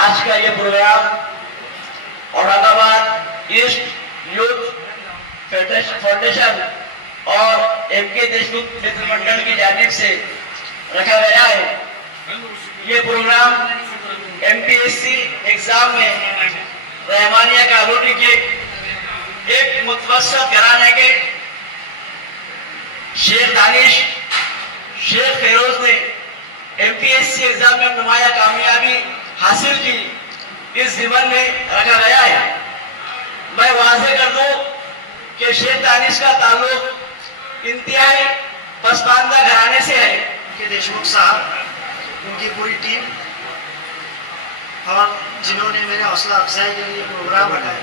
आज का ये programme Aurangabad east youth foundation और एमके देशमुख मित्र मंडल की जानिब से रखा गया है। ये प्रोग्राम एमपीएससी एग्जाम में रहमानिया कॉलोनी के एक मुतवस्सित घराने के शेख दानिश शेख फिरोज ने एमपीएससी एग्जाम में नुमाया कामयाबी हासिल की, इस ज़िमन में रखा गया है। मैं वाज़ेह कर दूं कि शेख दानिश का ताल्लुक इंतहाई पसमानदा घराने से है। के देशमुख साहब, उनकी पूरी टीम और जिन्होंने मेरे हौसला अफजाई के लिए प्रोग्राम रखा है,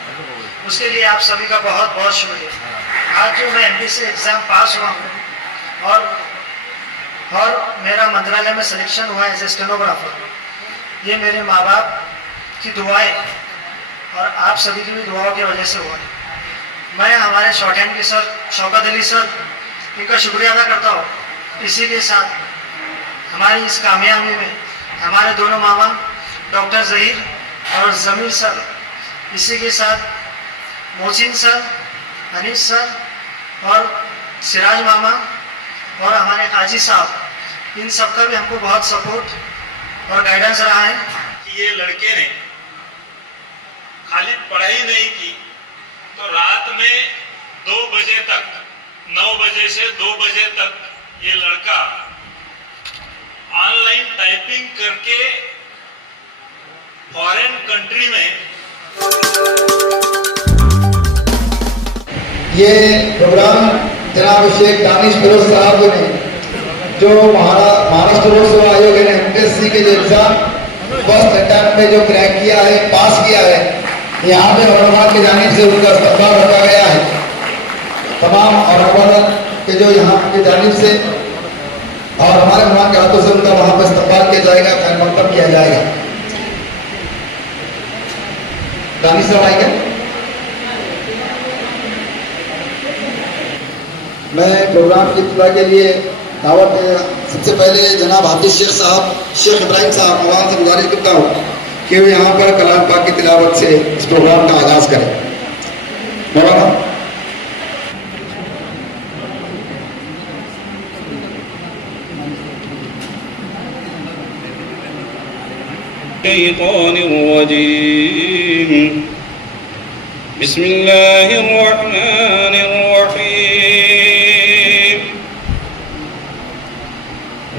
उसके लिए आप सभी का बहुत बहुत शुक्रिया। आज जो मैं एमपीएससी एग्ज़ाम पास हुआ हूँ और मेरा मंत्रालय में सिलेक्शन हुआ एज ए स्टेनोग्राफर, ये मेरे माँ बाप की दुआएं और आप सभी की भी दुआओं की वजह से हुआ है। मैं हमारे शॉर्ट हैंड के सर शौकत अली सर, इनका शुक्रिया अदा करता हूँ। इसी के साथ हमारी इस कामयाबी में हमारे दोनों मामा डॉक्टर जहीर और जमीर सर, इसी के साथ मोहसिन सर, हनीफ सर और सिराज मामा और हमारे काजी साहब, इन सबका भी हमको बहुत सपोर्ट और गाइडेंस रहा है। ये लड़के ने खाली पढ़ाई नहीं की तो रात में 2 बजे तक, 9 बजे से 2 बजे तक ये लड़का ऑनलाइन टाइपिंग करके फॉरेन कंट्री में ये प्रोग्राम जनाब शेख दानिश फिरोज साहब ने जो महाराष्ट्र लोकसेवा आयोग ने एमपीएससी के जो एग्जाम फर्स्ट अटेम्प्ट में जो क्रैक किया है, पास किया है, यहाँ पे औरंगाबाद की जानिब से उनका इस्तकबाल रखा गया है। तमाम औरंगाबाद के जो यहाँ की जानिब से और हमारे वहाँ के हाथों से उनका वहाँ पर इस्तकबाल किया जाएगा, खैर मकदम किया जाएगा। दानिश साहब आएंगे। मैं प्रोग्राम की इत्तला के लिए दावत सबसे पहले जनाब हाफिज शेख साहब, शेख इब्राहिम साहब, आवाम से गुजारिश करता हूँ कि वो यहाँ पर कलाम पाक की तिलावत से इस प्रोग्राम का आगाज करें। मौलाना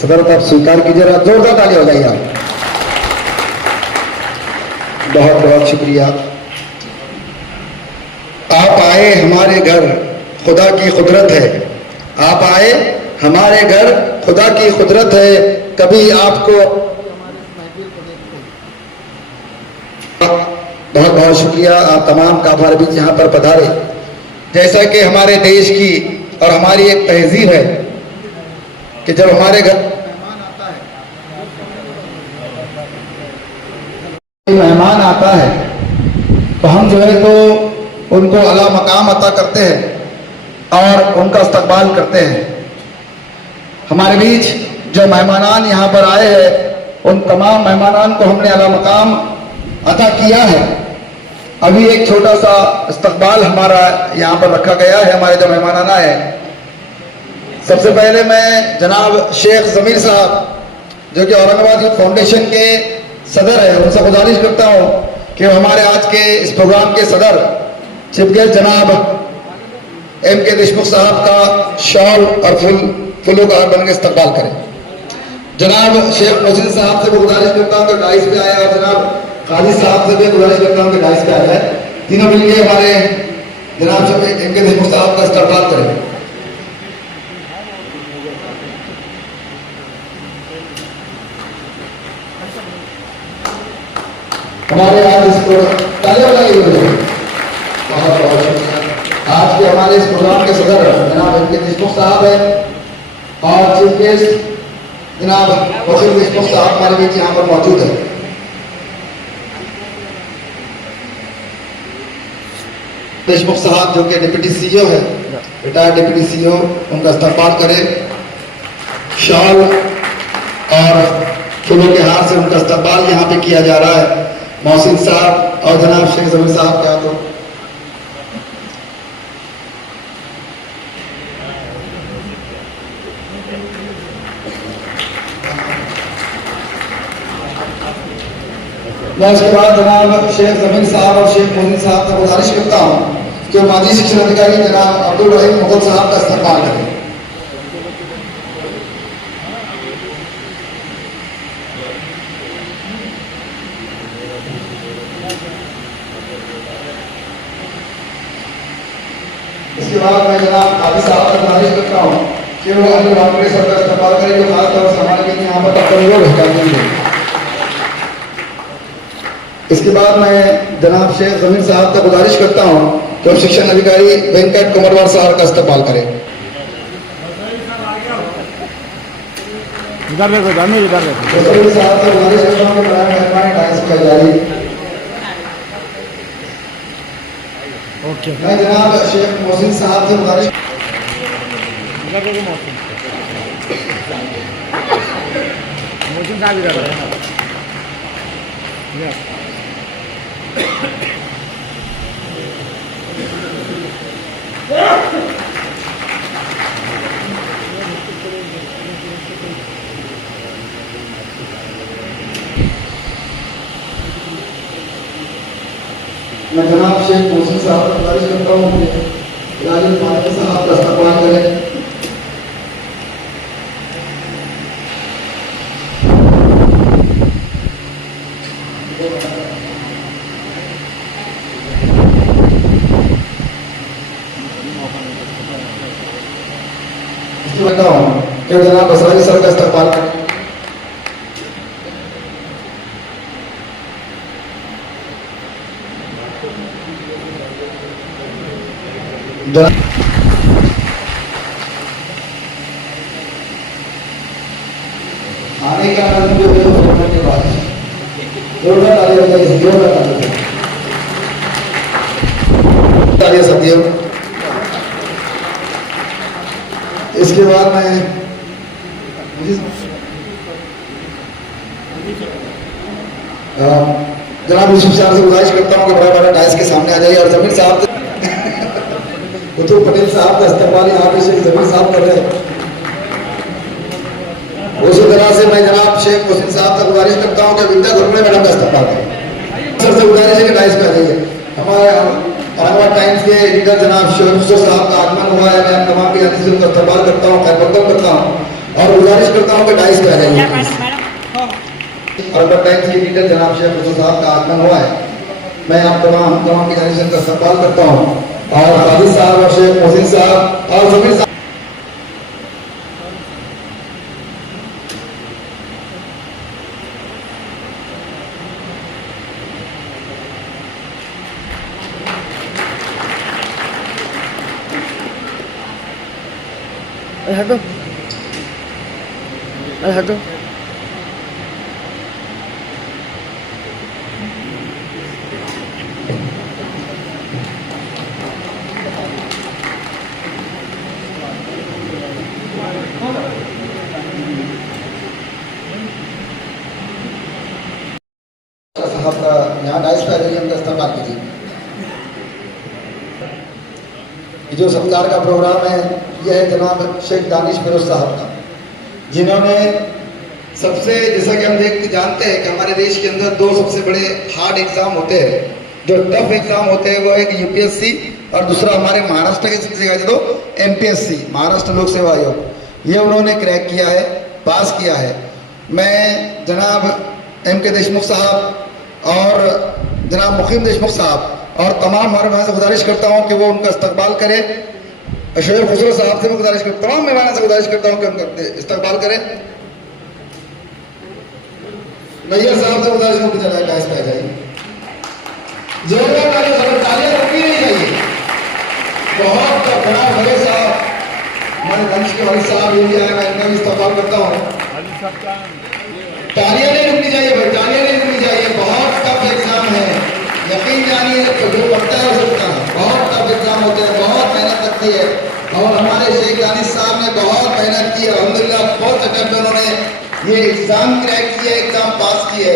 सदरत आप स्वीकार कीजिए, जोरदार ताली हो जाइए। बहुत बहुत शुक्रिया। आप आए हमारे घर, खुदा की कुदरत है। आप आए हमारे घर, खुदा की कुदरत है। कभी आपको बहुत बहुत शुक्रिया। आप तमाम का हमारे बीच यहाँ पर पधारे। जैसा कि हमारे देश की और हमारी एक तहजीब है कि जब हमारे घर मेहमान आता है तो हम जो है तो उनको अला मकाम अता करते हैं और उनका इस्तकबाल करते हैं। हमारे बीच जो मेहमानान यहाँ पर आए हैं उन तमाम मेहमानान को हमने आला मकाम अता किया है। अभी एक छोटा सा इस्तकबाल हमारा यहाँ पर रखा गया है हमारे जो मेहमान आए हैं। सबसे पहले मैं जनाब शेख जमीर साहब जो कि औरंगाबाद यूथ फाउंडेशन के सदर है उनसे गुजारिश करता हूँ कि हमारे आज के इस प्रोग्राम के सदर चीफ गेस्ट जनाब M.K. देशमुख साहब का शॉल और फूलों का हार बन के इस्तकबाल करें। जनाब शेख मोहसिन साहब से गुजारिश करता हूँ कि डाइस पे आए और जनाब काजी साहब से भी गुजारिश करता हूँ कि डाइस पे आ जाए। तीनों मिलकर हमारे जनाब M.K. देशमुख साहब का इस्तकबाल करें। हमारे आज इसको तालियां बजाई हुई है। बहुत बहुत शुक्रिया। आज के हमारे इस प्रोग्राम के सदर जनाब M.K. देशमुख साहब है और चीफ गेस्ट जनाब मोहसिन देशमुख साहब हमारे बीच यहाँ पर मौजूद है। देशमुख साहब जो कि डिप्टी सीईओ है, रिटायर्ड डिप्टी सीईओ, उनका इस्तकबाल करें। शॉल और फूलों के हार से उनका इस्तकबाल यहाँ पे किया जा रहा है। मोहसिन साहब और जनाब शेख जमीर साहब का तो मैं इसके बाद जनाब शेख जमीर साहब और शेख मोहसिन साहब से गुजारिश करता हूँ कि माजी शिक्षण अधिकारी जनाब अब्दुल रहीम मुगल साहब का इस्तकबाल करें। इसके बाद मैं जनाब काजी साहब से गुजारिश करता हूँ कि वो अन्य डॉक्टरी सर का इस्तेमाल करें जो खासतौर से हमारे लिए यहाँ पर डॉक्टर लोग भेजा देंगे। इसके बाद मैं जनाब शेख जमीर साहब से गुजारिश करता हूँ कि वो शिक्षण अधिकारी वेंकट कुमारवार साहब का इस्तेमाल करें। इधर देखो जानो इधर देखो। जमीर साहब से गुजारिश करता हूँ कि बड़ा मेहरबानी डांस की जारी। ओके मैं जनाब शेख मोहसिन साहब से गुजारिश इधर देखो मोहसिन साहब इधर मैं जनाब शेख मोहसिन साहब से गुजारिश करता हूँ कि राजीव फारूकी साहब का इस्तेमाल करें। इसके बताओ कि जनाब असरारी सर का इस्तेमाल करें। आने का आनंद जो है वो होने के बाद जोरदार तालियां बजाइए, जोरदार तालियां सब। इसके बाद मैं जनाब यूसुफ साहब से गुजारिश करता हूँ कि बड़ा बड़ा डाइस के सामने आ जाइए और जमीर साहब कुतुब पटेल साहब का इस्तेमाल यहाँ पे शेख जमीर साहब कर रहे हैं। उसी तरह से मैं जनाब शेख मोहसिन साहब से गुजारिश करता हूँ कि विद्या घुरमे मैडम का इस्तेमाल करें। सर से गुजारिश है कि डाइस पे आ जाइए। हमारे औरंगाबाद टाइम्स के एडिटर जनाब शेख साहब का आगमन हुआ है। मैं तमाम की जाती से उनका इस्तेमाल करता हूँ, खैरमकदम करता हूँ और गुजारिश करता हूँ कि डाइस पे आ जाइए। औरंगाबाद टाइम्स के एडिटर जनाब शेख साहब का आगमन हुआ है। मैं आप तमाम की जाती से उनका इस्तेमाल करता हूँ और काजी साहब और शेख मोहसिन साहब और जमीर साहब हटो हटो। साहब का यहाँ डाइस पे आ जाइए, उनका इस्तेमाल कीजिए। जो सत्कार का प्रोग्राम है यह है जनाब शेख दानिश फिरोज साहब का, जिन्होंने सबसे, जैसा कि हम जानते हैं कि हमारे देश के अंदर दो सबसे बड़े हार्ड एग्जाम होते हैं, जो टफ एग्जाम होते हैं वो एक यूपीएससी और दूसरा हमारे महाराष्ट्र के तो एमपीएससी, महाराष्ट्र लोक सेवा आयोग। ये उन्होंने क्रैक किया है, पास किया है। मैं जनाब एम.के. देशमुख साहब और जनाब मुखीम देशमुख साहब और तमाम हमारे मेहमान से गुजारिश करता हूँ कि वो उनका इस्तकबाल करें। शोएब खुसरो साहब से भी गुजारिश करता हूँ, तमाम मेहमान से गुजारिश करता हूँ कि उनका इस्तकबाल करें। नैयर साहब से गुजारिश करते चला डाइस पे आ जाइए। जोरदार तालियां रुकनी नहीं चाहिए। बहुत बड़ा बड़े साहब हमारे मंच के वाले साहब ये भी आए, मैं इनका भी इस्तकबाल करता हूँ। तालियां नहीं रुकनी चाहिए भाई, तालियां नहीं रुकनी चाहिए। बहुत टफ एग्जाम है, यकीन जानिए तो जो पढ़ता है वो सकता है। बहुत टफ एग्जाम होते हैं, बहुत मेहनत लगती है और हमारे शेख दानिश साहब ने बहुत मेहनत की। अल्हम्दुलिल्लाह बहुत अटेम्प्ट में उन्होंने ये एग्जाम क्रैक किया, एग्जाम पास किए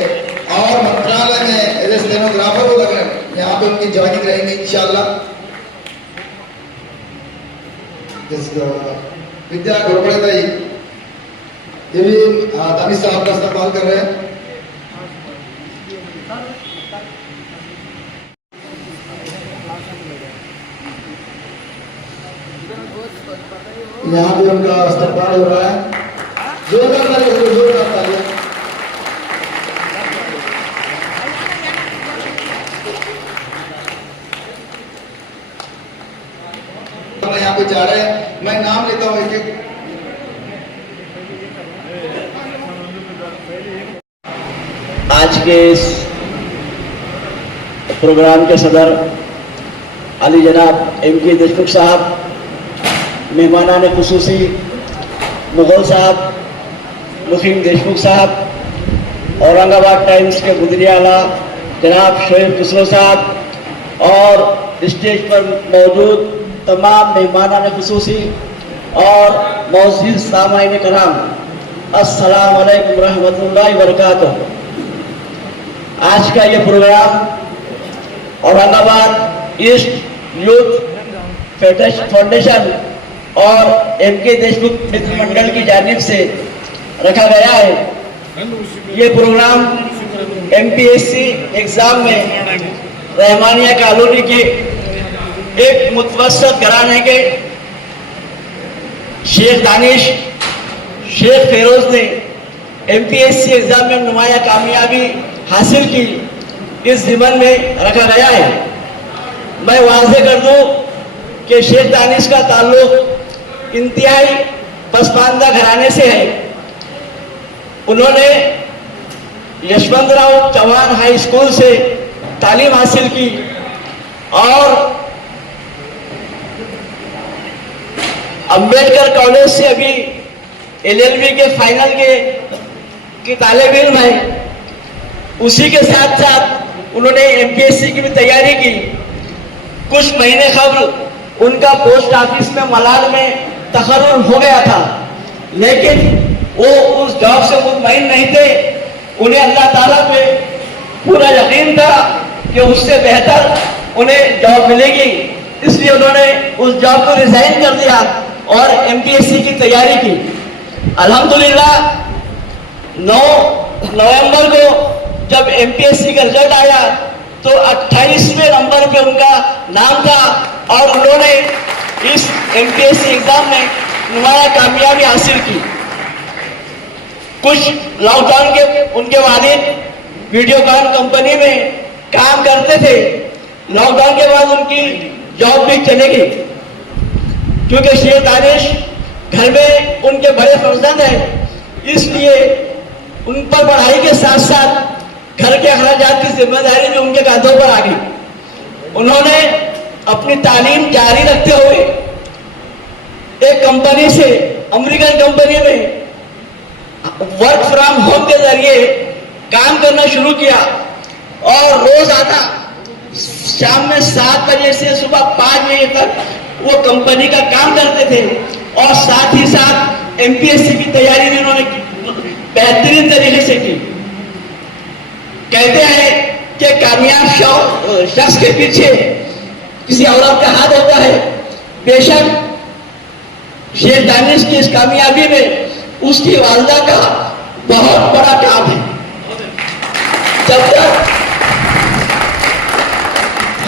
और मंत्रालय में एज ए स्टेनोग्राफर वो लगे, यहाँ पे उनकी ज्वाइनिंग रहेंगी इंशाल्लाह। विद्या घोरपड़े ये भी दानिश साहब का इस्तेमाल कर रहे हैं। यहाँ भी उनका इस्तेमाल हो रहा है। जोरदार तालियां, जोरदार तालियां। यहाँ पे जा रहे हैं, मैं नाम लेता हूँ एक एक। आज के इस प्रोग्राम के सदर अली जनाब एम.के. देशमुख साहब, मेहमानान खुसूसी मुगल साहब, मुखीम देशमुख साहब, औरंगाबाद टाइम्स के मुदीर आला जनाब शोएब खुसरो साहब और स्टेज पर मौजूद तमाम मेहमानान खुसूसी और मौजूद सामाईन कराम, अस्सलाम वालेकुम रहमतुल्लाहि व बरकातुहू। आज का ये programme Aurangabad east youth foundation और एम.के. देशमुख मित्र मंडल की जानिब से रखा गया है। ये प्रोग्राम एमपीएससी एग्जाम में रहमानिया कॉलोनी के एक मुतवस्सत घराने के शेख दानिश शेख फिरोज ने एमपीएससी एग्जाम में नुमाया कामयाबी हासिल की, इस ज़िमन में रखा गया है। मैं वाज़ेह कर दूं कि शेख दानिश का ताल्लुक इंतहाई पसमानदा घराने से है। उन्होंने यशवंतराव चौहान हाई स्कूल से तालीम हासिल की और अंबेडकर कॉलेज से अभी एलएलबी के फाइनल के तालिब इल्म है। उसी के साथ साथ उन्होंने एमपीएससी की भी तैयारी की। कुछ महीने कबल उनका पोस्ट ऑफिस में मलाड में तकर्रुर हो गया था, लेकिन वो उस जॉब से मुतमईन नहीं थे। उन्हें अल्लाह ताला पे पूरा यकीन था कि उससे बेहतर उन्हें जॉब मिलेगी, इसलिए उन्होंने उस जॉब को रिजाइन कर दिया और एमपीएससी की तैयारी की। अल्हम्दुलिल्लाह 9 नवंबर को जब एमपीएससी का रिजल्ट आया तो 28वें नंबर पे उनका नाम था और उन्होंने इस एमपीएससी एग्जाम में नुमाया कामयाबी हासिल की। कुछ लॉकडाउन के उनके वालिद वीडियोकॉन कंपनी में काम करते थे। लॉकडाउन के बाद उनकी जॉब भी चली गई, क्योंकि शेख दानिश घर में उनके बड़े फर्जंद हैं, इसलिए उन पर पढ़ाई के साथ साथ घर के अखराजात की जिम्मेदारी भी उनके कांधों पर आ गई। उन्होंने अपनी तालीम जारी रखते हुए एक कंपनी से, अमेरिकन कंपनी में वर्क फ्रॉम होम के जरिए काम करना शुरू किया और रोजाना शाम में 7 बजे से सुबह 5 बजे तक वो कंपनी का काम करते थे और साथ ही साथ एमपीएससी की तैयारी भी उन्होंने बेहतरीन तरीके से की। कहते हैं शख्स के पीछे किसी औरत का हाथ होता है। बेशक शेख दानिश की इस कामयाबी में उसकी वालदा का बहुत बड़ा काम है। जब तक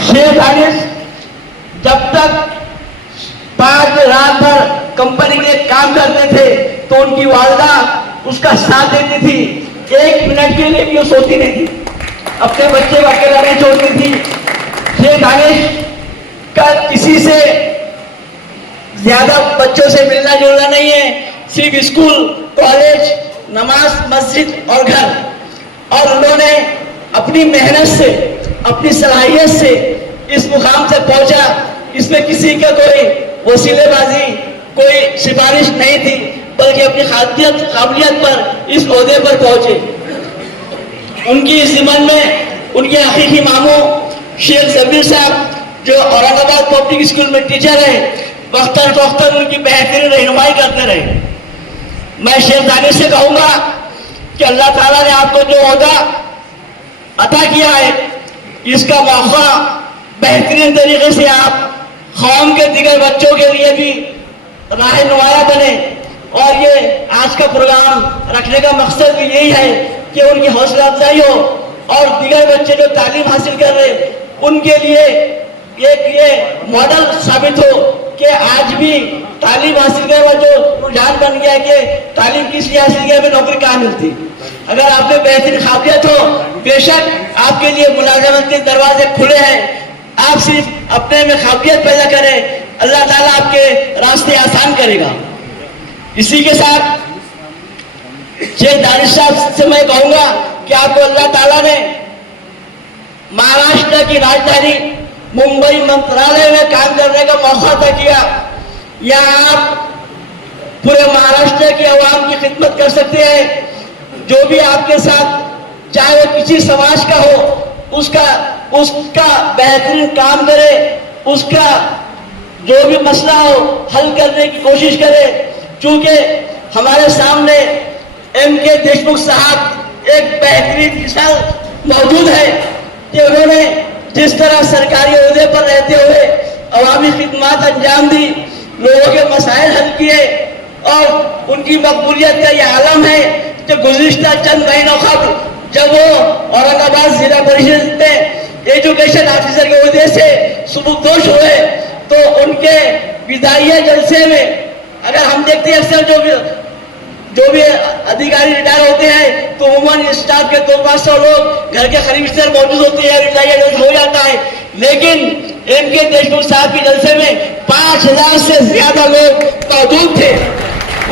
शेख दानिश जब तक 5 रात भर कंपनी के काम करते थे तो उनकी वालदा उसका साथ देती थी। 1 मिनट के लिए भी वो सोती नहीं थी, अपने बच्चे को अकेला नहीं छोड़ती थी। शेख दानिश का किसी से ज्यादा बच्चों से मिलना जुलना नहीं है, सिर्फ स्कूल, कॉलेज, नमाज, मस्जिद और घर। और उन्होंने अपनी मेहनत से, अपनी सलाहियत से इस मुकाम से पहुंचा। इसमें किसी का कोई वसीलेबाजी, कोई सिफारिश नहीं थी, बल्कि अपनी काबिलियत पर इस ओहदे पर पहुंचे। उनकी इस ज़िम्मन में उनके हकीकी मामू शेख जबीर साहब, जो औरंगाबाद पब्लिक स्कूल में टीचर है, वक्तन फख्तन उनकी बेहतरीन रहनुमाई करते रहे। मैं शेख दानिश से कहूंगा कि अल्लाह ताला ने आपको जो ओहदा अता किया है, इसका मौका बेहतरीन तरीके से आप कौम के दिगर बच्चों के लिए भी राह नुमाया बने। और ये आज का प्रोग्राम रखने का मकसद भी यही है कि उनकी हौसला अफजाई हो और दिगर बच्चे जो तालीम हासिल कर रहे हैं उनके लिए एक ये मॉडल साबित हो कि आज भी तालीम हासिल करने का जो रुझान बन गया कि तालीम किस लिए हासिल किया, हमें नौकरी कहाँ मिलती। अगर आप में बेहतरीन काबिलियत हो, बेशक आपके लिए मुलाजमत के दरवाजे खुले हैं। आप सिर्फ अपने में काबिलियत पैदा करें, अल्लाह ताला आपके रास्ते आसान करेगा। इसी के साथ शेख दानिश साहब से मैं कहूंगा कि आपको अल्लाह ताला ने महाराष्ट्र की राजधानी मुंबई मंत्रालय में काम करने का मौका अता किया। यहाँ आप पूरे महाराष्ट्र की आवाम की खिदमत कर सकते हैं। जो भी आपके साथ, चाहे वो किसी समाज का हो, उसका बेहतरीन काम करे, उसका जो भी मसला हो हल करने की कोशिश करे। चूंकि हमारे सामने MK देशमुख साहब एक बेहतरीन मिसाल मौजूद है कि उन्होंने जिस तरह सरकारी ओहदे पर रहते हुए अवामी खिदमत अंजाम दी, लोगों के मसाइल हल किए, और उनकी मकबूलियत का यह आलम है कि गुज़िश्ता चंद महीनों कबल जब वो औरंगाबाद जिला परिषद में एजुकेशन ऑफिसर के ओहदे से सुबुकदोश हुए तो उनके विदाइया जलसे में, अगर हम देखते हैं अक्सर जो भी अधिकारी रिटायर होते हैं तो उमूमन स्टाफ के 200-500 लोग घर के करीब से मौजूद होते हैं, रिटायर हो जाता है। लेकिन MK देशमुख साहब के जलसे में 5000 से ज्यादा लोग मौजूद थे।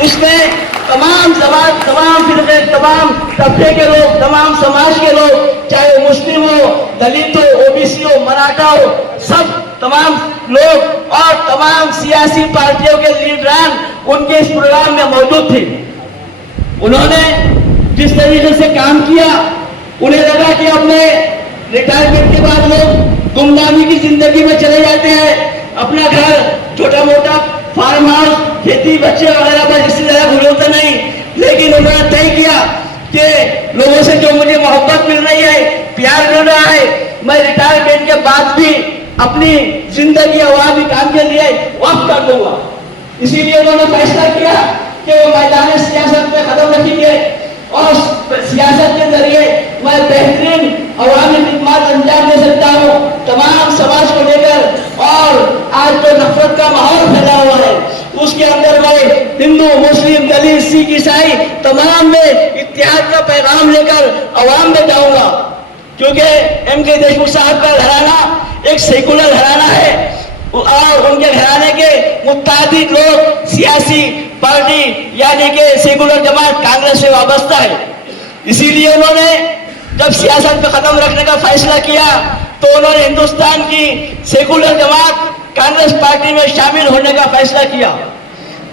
उसमें तमाम समाज, तमाम फिरके, तमाम तबके के लोग, तमाम समाज के लोग, चाहे वो मुस्लिम हो, दलित हो, OBC हो, मराठा हो, सब तमाम लोग और तमाम सियासी पार्टियों के लीडरान उनके इस प्रोग्राम में मौजूद थे। उन्होंने जिस तरीके से काम किया, उन्हें लगा कि अपने रिटायरमेंट के बाद लोग गुमनामी की जिंदगी में चले जाते हैं, अपना घर, छोटा मोटा फार्म हाउस, खेती, बच्चे वगैरह पर इससे ज्यादा भूल होता नहीं। लेकिन उन्होंने तय किया कि लोगों से जो मुझे मोहब्बत मिल रही है, प्यार मिल रहा है, मैं रिटायरमेंट के बाद भी अपनी जिंदगी अवामी काम के लिए वक्फ कर दूंगा। इसीलिए उन्होंने फैसला किया कि वो मैदान सियासत में कदम रखेंगे और सियासत के जरिए मैं बेहतरीन अवामी खिदमत अंजाम दे सकता हूँ तमाम समाज को लेकर। और आज जो नफरत का माहौल फैला हुआ है उसके अंदर मैं हिंदू, मुस्लिम, दलित, सिख, ईसाई तमाम में इत्तेहाद का पैगाम लेकर अवाम में जाऊंगा। क्योंकि MK देशमुख साहब का घराना एक सेकुलर घराना है और उनके घराने के मुत्तादिद लोग सियासी पार्टी यानी कि सेकुलर जमात कांग्रेस से वाबस्ता है। इसीलिए उन्होंने जब सियासत पे कदम रखने का फैसला किया तो उन्होंने हिंदुस्तान की सेकुलर जमात कांग्रेस पार्टी में शामिल होने का फैसला किया।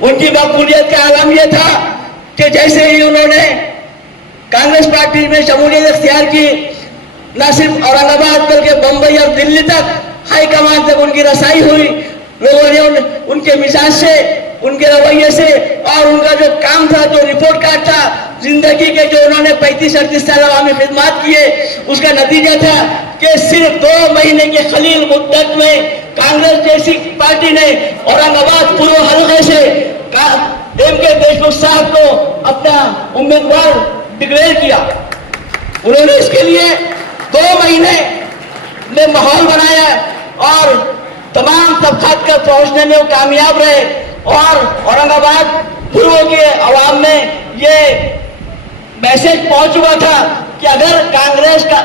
उनकी मकबूलियत का आलम यह था कि जैसे ही उन्होंने कांग्रेस पार्टी में शमूलियत इख्तियार की, न सिर्फ औरंगाबाद बल्कि बंबई और दिल्ली तक हाईकमान तक उनकी रसाई हुई। लोगों ने उनके मिजाज से, उनके रवैये से और उनका जो काम था, जो रिपोर्ट कार्ड था, जिंदगी के जो उन्होंने 35-38 साल अवामी खिदमत किए, उसका नतीजा था कि सिर्फ 2 महीने के खलील मुद्दत में कांग्रेस जैसी पार्टी ने औरंगाबाद पूर्व हल्के से एमके देशमुख साहब को अपना उम्मीदवार डिक्लेयर किया। उन्होंने इसके लिए 2 महीने में माहौल बनाया और तमाम तबकात का पहुंचने में वो कामयाब रहे और औरंगाबाद पूर्व के अवाम में ये मैसेज पहुंच चुका था कि अगर कांग्रेस का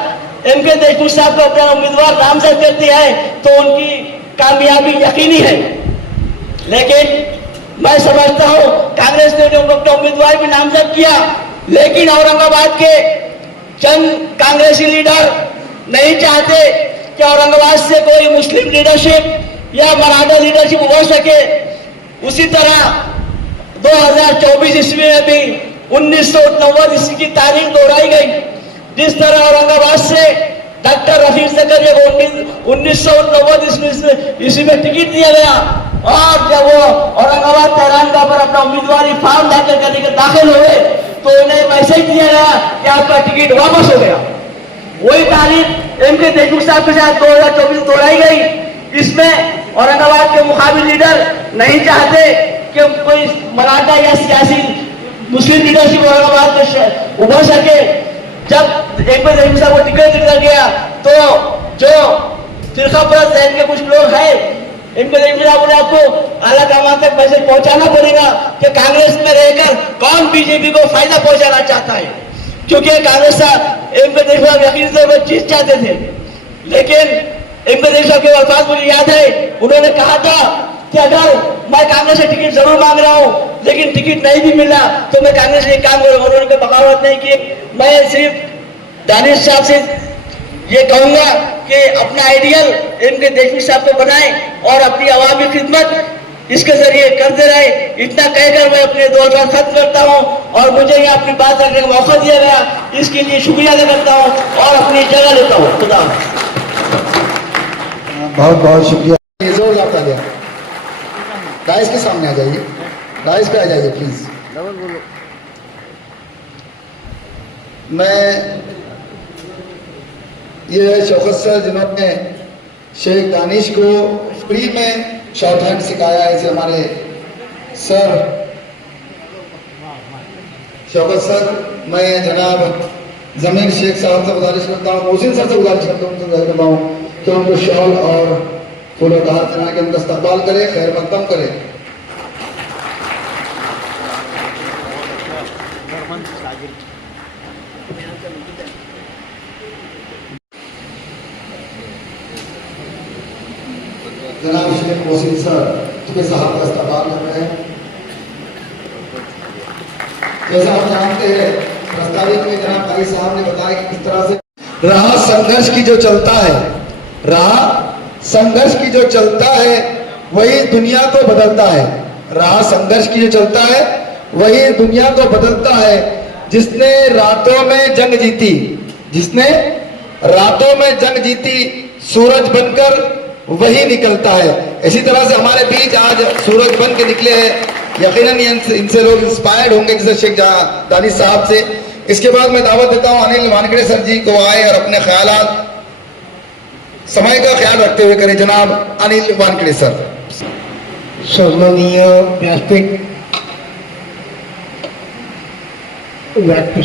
एमके देशमुख साहब को अपना उम्मीदवार नामजद करती है तो उनकी कामयाबी यकीनी है। लेकिन मैं समझता हूं कांग्रेस ने अपना उम्मीदवार भी नामजद किया, लेकिन औरंगाबाद के चंद कांग्रेसी लीडर नहीं चाहते कि औरंगाबाद से कोई मुस्लिम लीडरशिप या मराठा लीडरशिप हो सके। उसी तरह 2024 ईस्वी में भी 1990 ईस्वी की तारीख दोहराई गई, जिस तरह औरंगाबाद से डॉक्टर रफीक ज़करिया को 1990 ईस्वी में टिकट दिया गया और जब वो औरंगाबाद तेहरानगा पर अपना उम्मीदवारी फॉर्म दाखिल करने के दाखिल हुए तो उन्हें मैसेज दिया गया कि आपका टिकट वापस हो गया। वही तारीख एमके देशमुख साहब के साथ 2024 दोहराई गई। इसमें औरंगाबाद के मुकाबिल लीडर नहीं चाहते कि कोई मराठा या सियासी मुस्लिम लीडरशिप औरंगाबाद में उभर सके। जब एमके देशमुख साहब को टिकट दिया गया तो जो फिरका परस्त जहन के कुछ लोग हैं, इनके देशमुख साहब ने आपको आला कमान तक मैसेज पहुंचाना पड़ेगा कि कांग्रेस में रहकर कौन बीजेपी को फायदा पहुंचाना चाहता है, क्योंकि कांग्रेस एमके देशमुख साहब यकीनी तौर पर जीत चाहते थे। लेकिन एमके देशमुख साहब के अल्फाज मुझे याद है, उन्होंने कहा था कि अगर मैं कांग्रेस से टिकट जरूर मांग रहा हूँ लेकिन टिकट नहीं भी मिला तो मैं कांग्रेस से काम करूंगा। उन्होंने बगावत नहीं की। मैं सिर्फ दानिश साहब से ये कहूंगा कि अपना आइडियल इनके देशमुख साहब को बनाएं और अपनी आवामी खिदमत इसके जरिए करते रहे। इतना कहकर मैं अपने 2 बात खत्म करता हूं और मुझे यहाँ अपनी बात रखने का मौका दिया गया, इसके लिए शुक्रिया अदा करता हूं और अपनी जगह लेता हूं। खुदा बहुत बहुत शुक्रिया। जोर आपका गया। डाइस के सामने आ जाइए, डाइस पे आ जाइए प्लीज। मैं ये शौकत सर जिन्होंने शेख दानिश को फ्री में शॉर्ट हैंड सिखाया है, इसे हमारे सर शौकत सर, मैं जनाब जमीन शेख साहब से गुजारिश करता हूँ, मोहसिन सर से गुजारिश करता हूँ कि उनको शॉल और फूलों का हाथ बना के उनका इस्तकबाल करे, खैर मकदम करे। जनाब शेख मोहसिन सर के साहब का इस्तकबाल कर रहे हैं। जैसा आप जानते हैं प्रस्तावित में जनाब भाई साहब ने बताया कि किस तरह से राह संघर्ष की जो चलता है, राह संघर्ष की जो चलता है वही दुनिया को बदलता है। राह संघर्ष की जो चलता है वही दुनिया को बदलता है। जिसने रातों में जंग जीती, जिसने रातों में जंग जीती, सूरज बनकर वही निकलता है। इसी तरह से हमारे बीच आज सूरज बन के निकले हैं। यकीनन इनसे लोग इंस्पायर्ड होंगे, जैसे शेख दानिश साहब से। इसके बाद मैं दावत देता हूं अनिल वानखेड़े सर जी को आए और अपने ख्यालात समय का ख्याल रखते हुए करें। जनाब अनिल वानखेड़े सर। सन्माननीय व्यासपीठ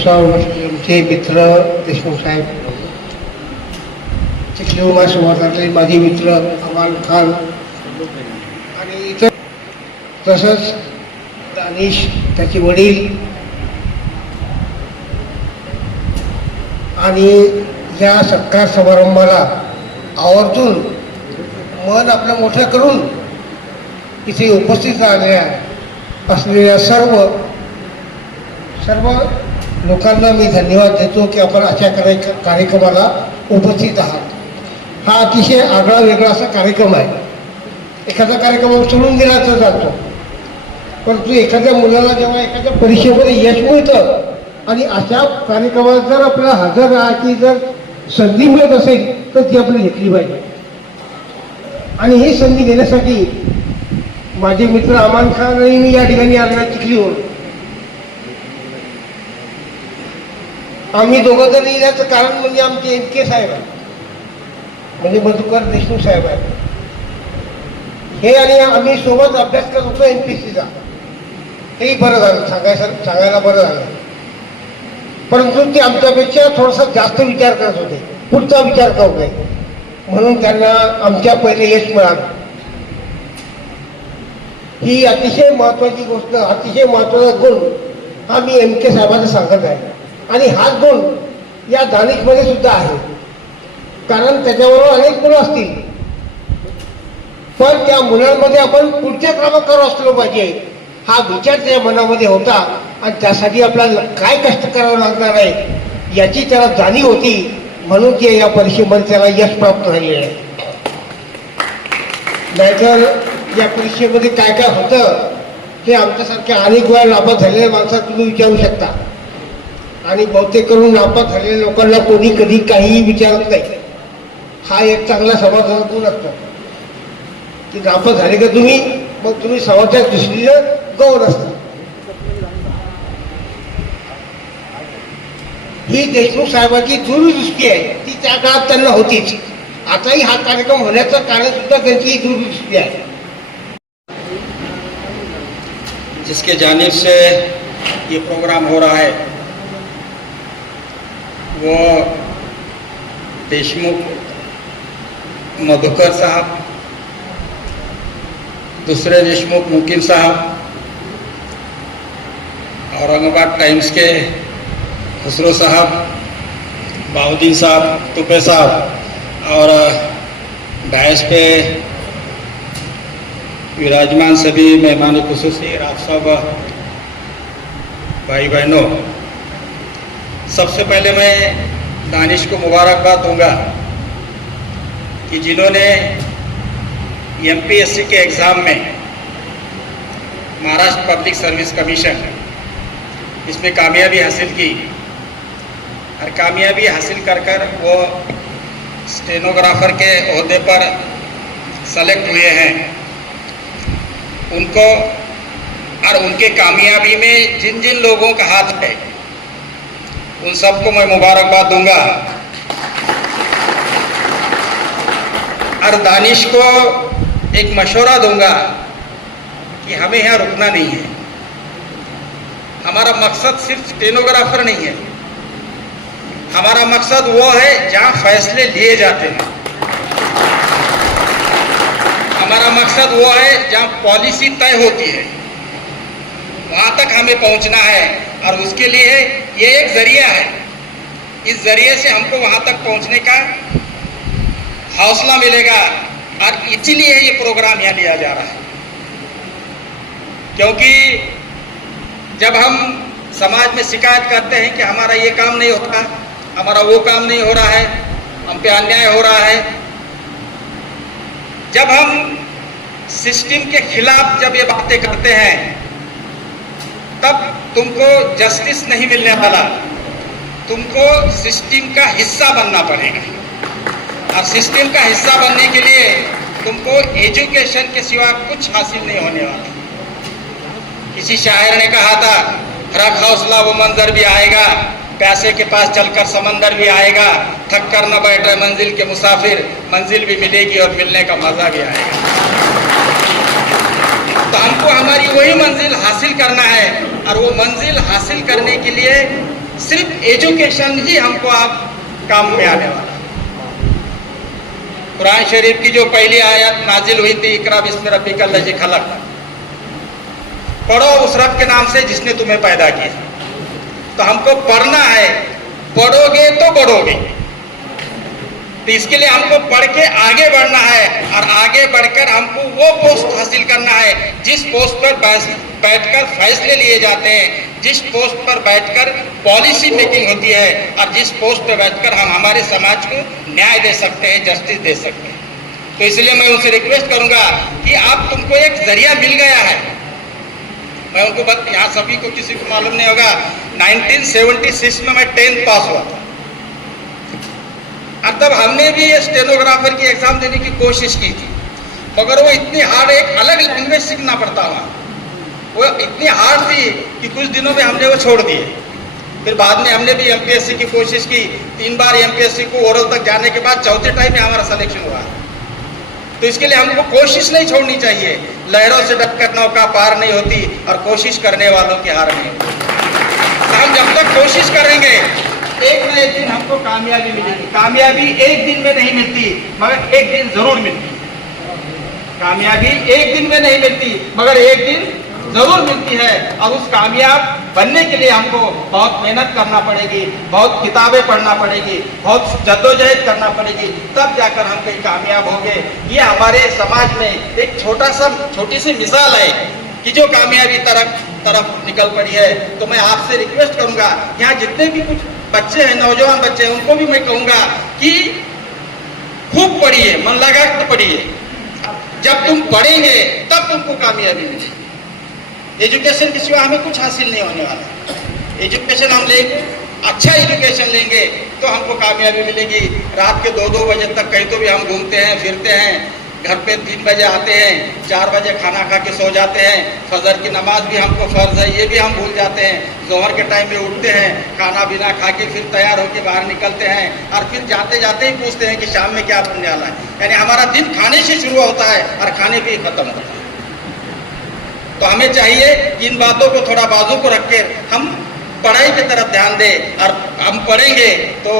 आमचे मित्र देशमुख साहेब, चिखली उमा समाजातले माझे मित्र अमान खान आणि इतर, तसंच दानिश, त्याचे वडील आणि या सत्कार समारंभाला आवर्जून मन आपलं मोठं करून इथे उपस्थित असलेल्या सर्व लोकांना मी धन्यवाद देतो की आपण अशा कार्यक्रमाला उपस्थित आहात। हा अतिशय आगळा वेगळा असा कार्यक्रम आहे। एखादा कार्यक्रम सोडून दिला तर जातो, परंतु एखाद्या मुलाला जेव्हा एखाद्या परीक्षेमध्ये यश मिळतं आणि अशा कार्यक्रमात जर आपल्याला हजर राहायची जर संधी मिळत असेल तर ती आपण घेतली पाहिजे। आणि ही संधी घेण्यासाठी माझे मित्र अमान खान आणि मी या ठिकाणी आलेला चिखलीहून आम्ही दोघं जण येण्याचं कारण म्हणजे आमचे MK साहेब आहे, म्हणजे मधुकर देशमुख साहेब आहे. हे आणि आम्ही सोबत अभ्यास करत होतो MPSCचा. हेही बरं झालं, सांगायला बरं झालं. परंतु ते आमच्यापेक्षा थोडासा जास्त विचार करत होते, पुढचा विचार करत होते, म्हणून त्यांना आमच्या पहिले यश मिळालं. ही अतिशय महत्त्वाची गोष्ट, अतिशय महत्त्वाचा गुण हा मी MK साहेबांना सांगत आहे. आणि हाच गुण या दानिशमध्ये सुद्धा आहे, कारण त्याच्याबरोबर अनेक मुलं असतील, पण त्या मुलांमध्ये आपण पुढच्या क्रमांकावर असलो पाहिजे हा विचार त्याच्या मनामध्ये होता. आणि त्यासाठी आपल्याला काय कष्ट करावं लागणार आहे याची त्याला जाणीव होती, म्हणून ते या परीक्षेमध्ये त्याला यश प्राप्त झालेले आहे. नाहीतर या परीक्षेमध्ये काय काय होतं हे आमच्यासारख्या अनेक वेळा नापास झालेल्या माणसाला तुम्ही विचारू शकता. आणि बहुतेक करून नापास झालेल्या लोकांना कोणी कधी काहीही विचारत नाही. हा एक चांगला समाजाचा गुण असतो की नापास झाले का तुम्ही, मग तुम्ही समाजाच्या दृष्टीनं गौर असता. ही देशमुख साहेबांची दूरदृष्टी आहे, ती त्या काळात त्यांना होतीच. आताही हा कार्यक्रम होण्याचं कारण सुद्धा त्यांची दूरदृष्टी आहे. जिसके जानिब से ये प्रोग्राम हो रहा है वो देशमुख मधुकर साहब, दूसरे देशमुख मुकीम साहब, औरंगाबाद टाइम्स के खुसरो साहब, बाउद्दीन साहब, तुपे साहब और डायस पे विराजमान सभी मेहमान खुसूसी आप सब भाई बहनों, सबसे पहले मैं दानिश को मुबारकबाद दूंगा कि जिन्होंने MPSC के एग्ज़ाम में महाराष्ट्र पब्लिक सर्विस कमीशन इसमें कामयाबी हासिल की और कामयाबी हासिल कर वो स्टेनोग्राफर के ओहदे पर सेलेक्ट हुए हैं, उनको और उनके कामयाबी में जिन जिन लोगों का हाथ है उन सबको मैं मुबारकबाद दूंगा. और दानिश को एक मशवरा दूंगा कि हमें यहाँ रुकना नहीं है. हमारा मकसद सिर्फ स्टेनोग्राफर नहीं है, हमारा मकसद वो है जहाँ फैसले लिए जाते हैं. हमारा मकसद वो है जहाँ पॉलिसी तय होती है, वहाँ तक हमें पहुँचना है. और उसके लिए ये एक जरिया है, इस जरिए से हमको वहाँ तक पहुँचने का हौसला मिलेगा. और इसीलिए ये प्रोग्राम यहाँ लिया जा रहा है, क्योंकि जब हम समाज में शिकायत करते हैं कि हमारा ये काम नहीं होता, हमारा वो काम नहीं हो रहा है, हम पे अन्याय हो रहा है, जब हम सिस्टम के खिलाफ जब ये बातें करते हैं तब तुमको जस्टिस नहीं मिलने वाला, तुमको सिस्टम का हिस्सा बनना पड़ेगा. और सिस्टम का हिस्सा बनने के लिए तुमको एजुकेशन के सिवा कुछ हासिल नहीं होने वाला. किसी शायर ने कहा था, रख हौसला वो मंजर भी आएगा, प्यासे के पास चलकर समंदर भी आएगा, थक कर न बैठे मंजिल के मुसाफिर, मंजिल भी मिलेगी और मिलने का मजा भी आएगा. तो हमको हमारी वही मंजिल हासिल करना है, और वो मंजिल हासिल करने के लिए सिर्फ एजुकेशन ही हमको आप काम में आने वाला. कुरान शरीफ की जो पहली आयत नाजिल हुई थी, इकरा बिस्मि रब्बिकल लज़ी खलक, पढ़ो उस रब के नाम से जिसने तुम्हें पैदा किया. तो हमको पढ़ना है, पढ़ोगे तो बढ़ोगे. तो इसके लिए हमको पढ़ के आगे बढ़ना है, और आगे बढ़कर हमको वो पोस्ट हासिल करना है जिस पोस्ट पर बैठकर फैसले लिए जाते हैं, जिस पोस्ट पर बैठकर पॉलिसी मेकिंग होती है, और जिस पोस्ट पर बैठकर हम हमारे समाज को न्याय दे सकते हैं, जस्टिस दे सकते हैं. तो इसलिए मैं उनसे रिक्वेस्ट करूंगा कि आप तुमको एक जरिया मिल गया है. मैं उनको यहाँ सभी को किसी को मालूम नहीं होगा, 1976 में मैं 10th पास हुआ था, और तब हमने भी ये स्टेनोग्राफर की एग्जाम देने की कोशिश की थी, मगर वो इतनी हार्ड, एक अलग लैंग्वेज सीखना पड़ता हुआ, वो इतनी हार्ड थी कि कुछ दिनों में हमने वो छोड़ दिए. फिर बाद में हमने भी एमपीएससी की कोशिश की, 3 बार एमपीएससी को ओरल तक जाने के बाद चौथे टाइम में हमारा सिलेक्शन हुआ। तो इसके लिए हमको कोशिश नहीं छोड़नी चाहिए। लहरों से डटकर नौका पार नहीं होती और कोशिश करने वालों की हार नहीं होती। तो हम जब तक कोशिश करेंगे एक न एक दिन हमको कामयाबी मिलेगी। कामयाबी एक दिन में नहीं मिलती मगर एक दिन जरूर मिलती। कामयाबी एक दिन में नहीं मिलती मगर एक दिन जरूर मिलती है। और उस कामयाब बनने के लिए हमको बहुत मेहनत करना पड़ेगी, बहुत किताबें पढ़ना पड़ेगी, बहुत जद्दोजहद करना पड़ेगी, तब जाकर हम कहीं कामयाब होंगे। ये हमारे समाज में एक छोटी सी मिसाल है कि जो कामयाबी तरफ निकल पड़ी है। तो मैं आपसे रिक्वेस्ट करूंगा, यहाँ जितने भी कुछ बच्चे हैं, नौजवान बच्चे हैं, उनको भी मैं कहूंगा कि खूब पढ़िए, मन लगा कर पढ़िए। जब तुम पढ़ेंगे तब तुमको कामयाबी मिलेगी। एजुकेशन के सिवा हमें कुछ हासिल नहीं होने वाला। एजुकेशन हम लेंगे, अच्छा एजुकेशन लेंगे तो हमको कामयाबी मिलेगी। रात के 2-2 बजे तक कहीं तो भी हम घूमते हैं फिरते हैं, घर पे 3 बजे आते हैं, 4 बजे खाना खा के सो जाते हैं। फजर की नमाज भी हमको फर्ज है, ये भी हम भूल जाते हैं। जोहर के टाइम में उठते हैं, खाना पीना खा के फिर तैयार होके बाहर निकलते हैं और फिर जाते जाते ही पूछते हैं कि शाम में क्या बनने वाला है। यानी हमारा दिन खाने से शुरू होता है और खाने पे ही खत्म होता है। तो हमें चाहिए कि इन बातों को थोड़ा बाजू को रख के हम पढ़ाई की तरफ ध्यान दें और हम पढ़ेंगे तो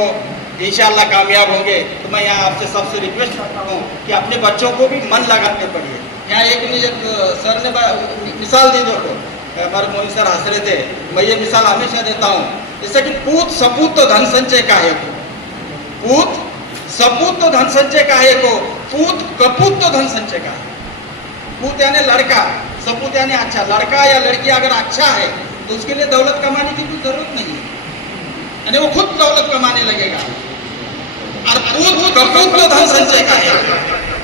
इंशाअल्लाह कामयाब होंगे। तो मैं यहाँ आपसे सबसे रिक्वेस्ट करता हूँ कि अपने बच्चों को भी मन लगा के पढ़िए। यहाँ एक सर ने मिसाल दी दो, हमारे मोहित सर हंस रहे थे, मैं ये मिसाल हमेशा देता हूँ, जैसे कि पूत सपूत तो धन संचय काहे को, पूत सपूत तो धन संचय काहे को, पूत कपूत तो धन संचय काहे। पूत यानी लड़का, सपूत यानी अच्छा। लड़का या लड़की अगर अच्छा है तो उसके लिए दौलत कमाने की कोई जरूरत नहीं है, यानी वो खुद दौलत कमाने लगेगा। और पूत कपूत तो धन संचय का है।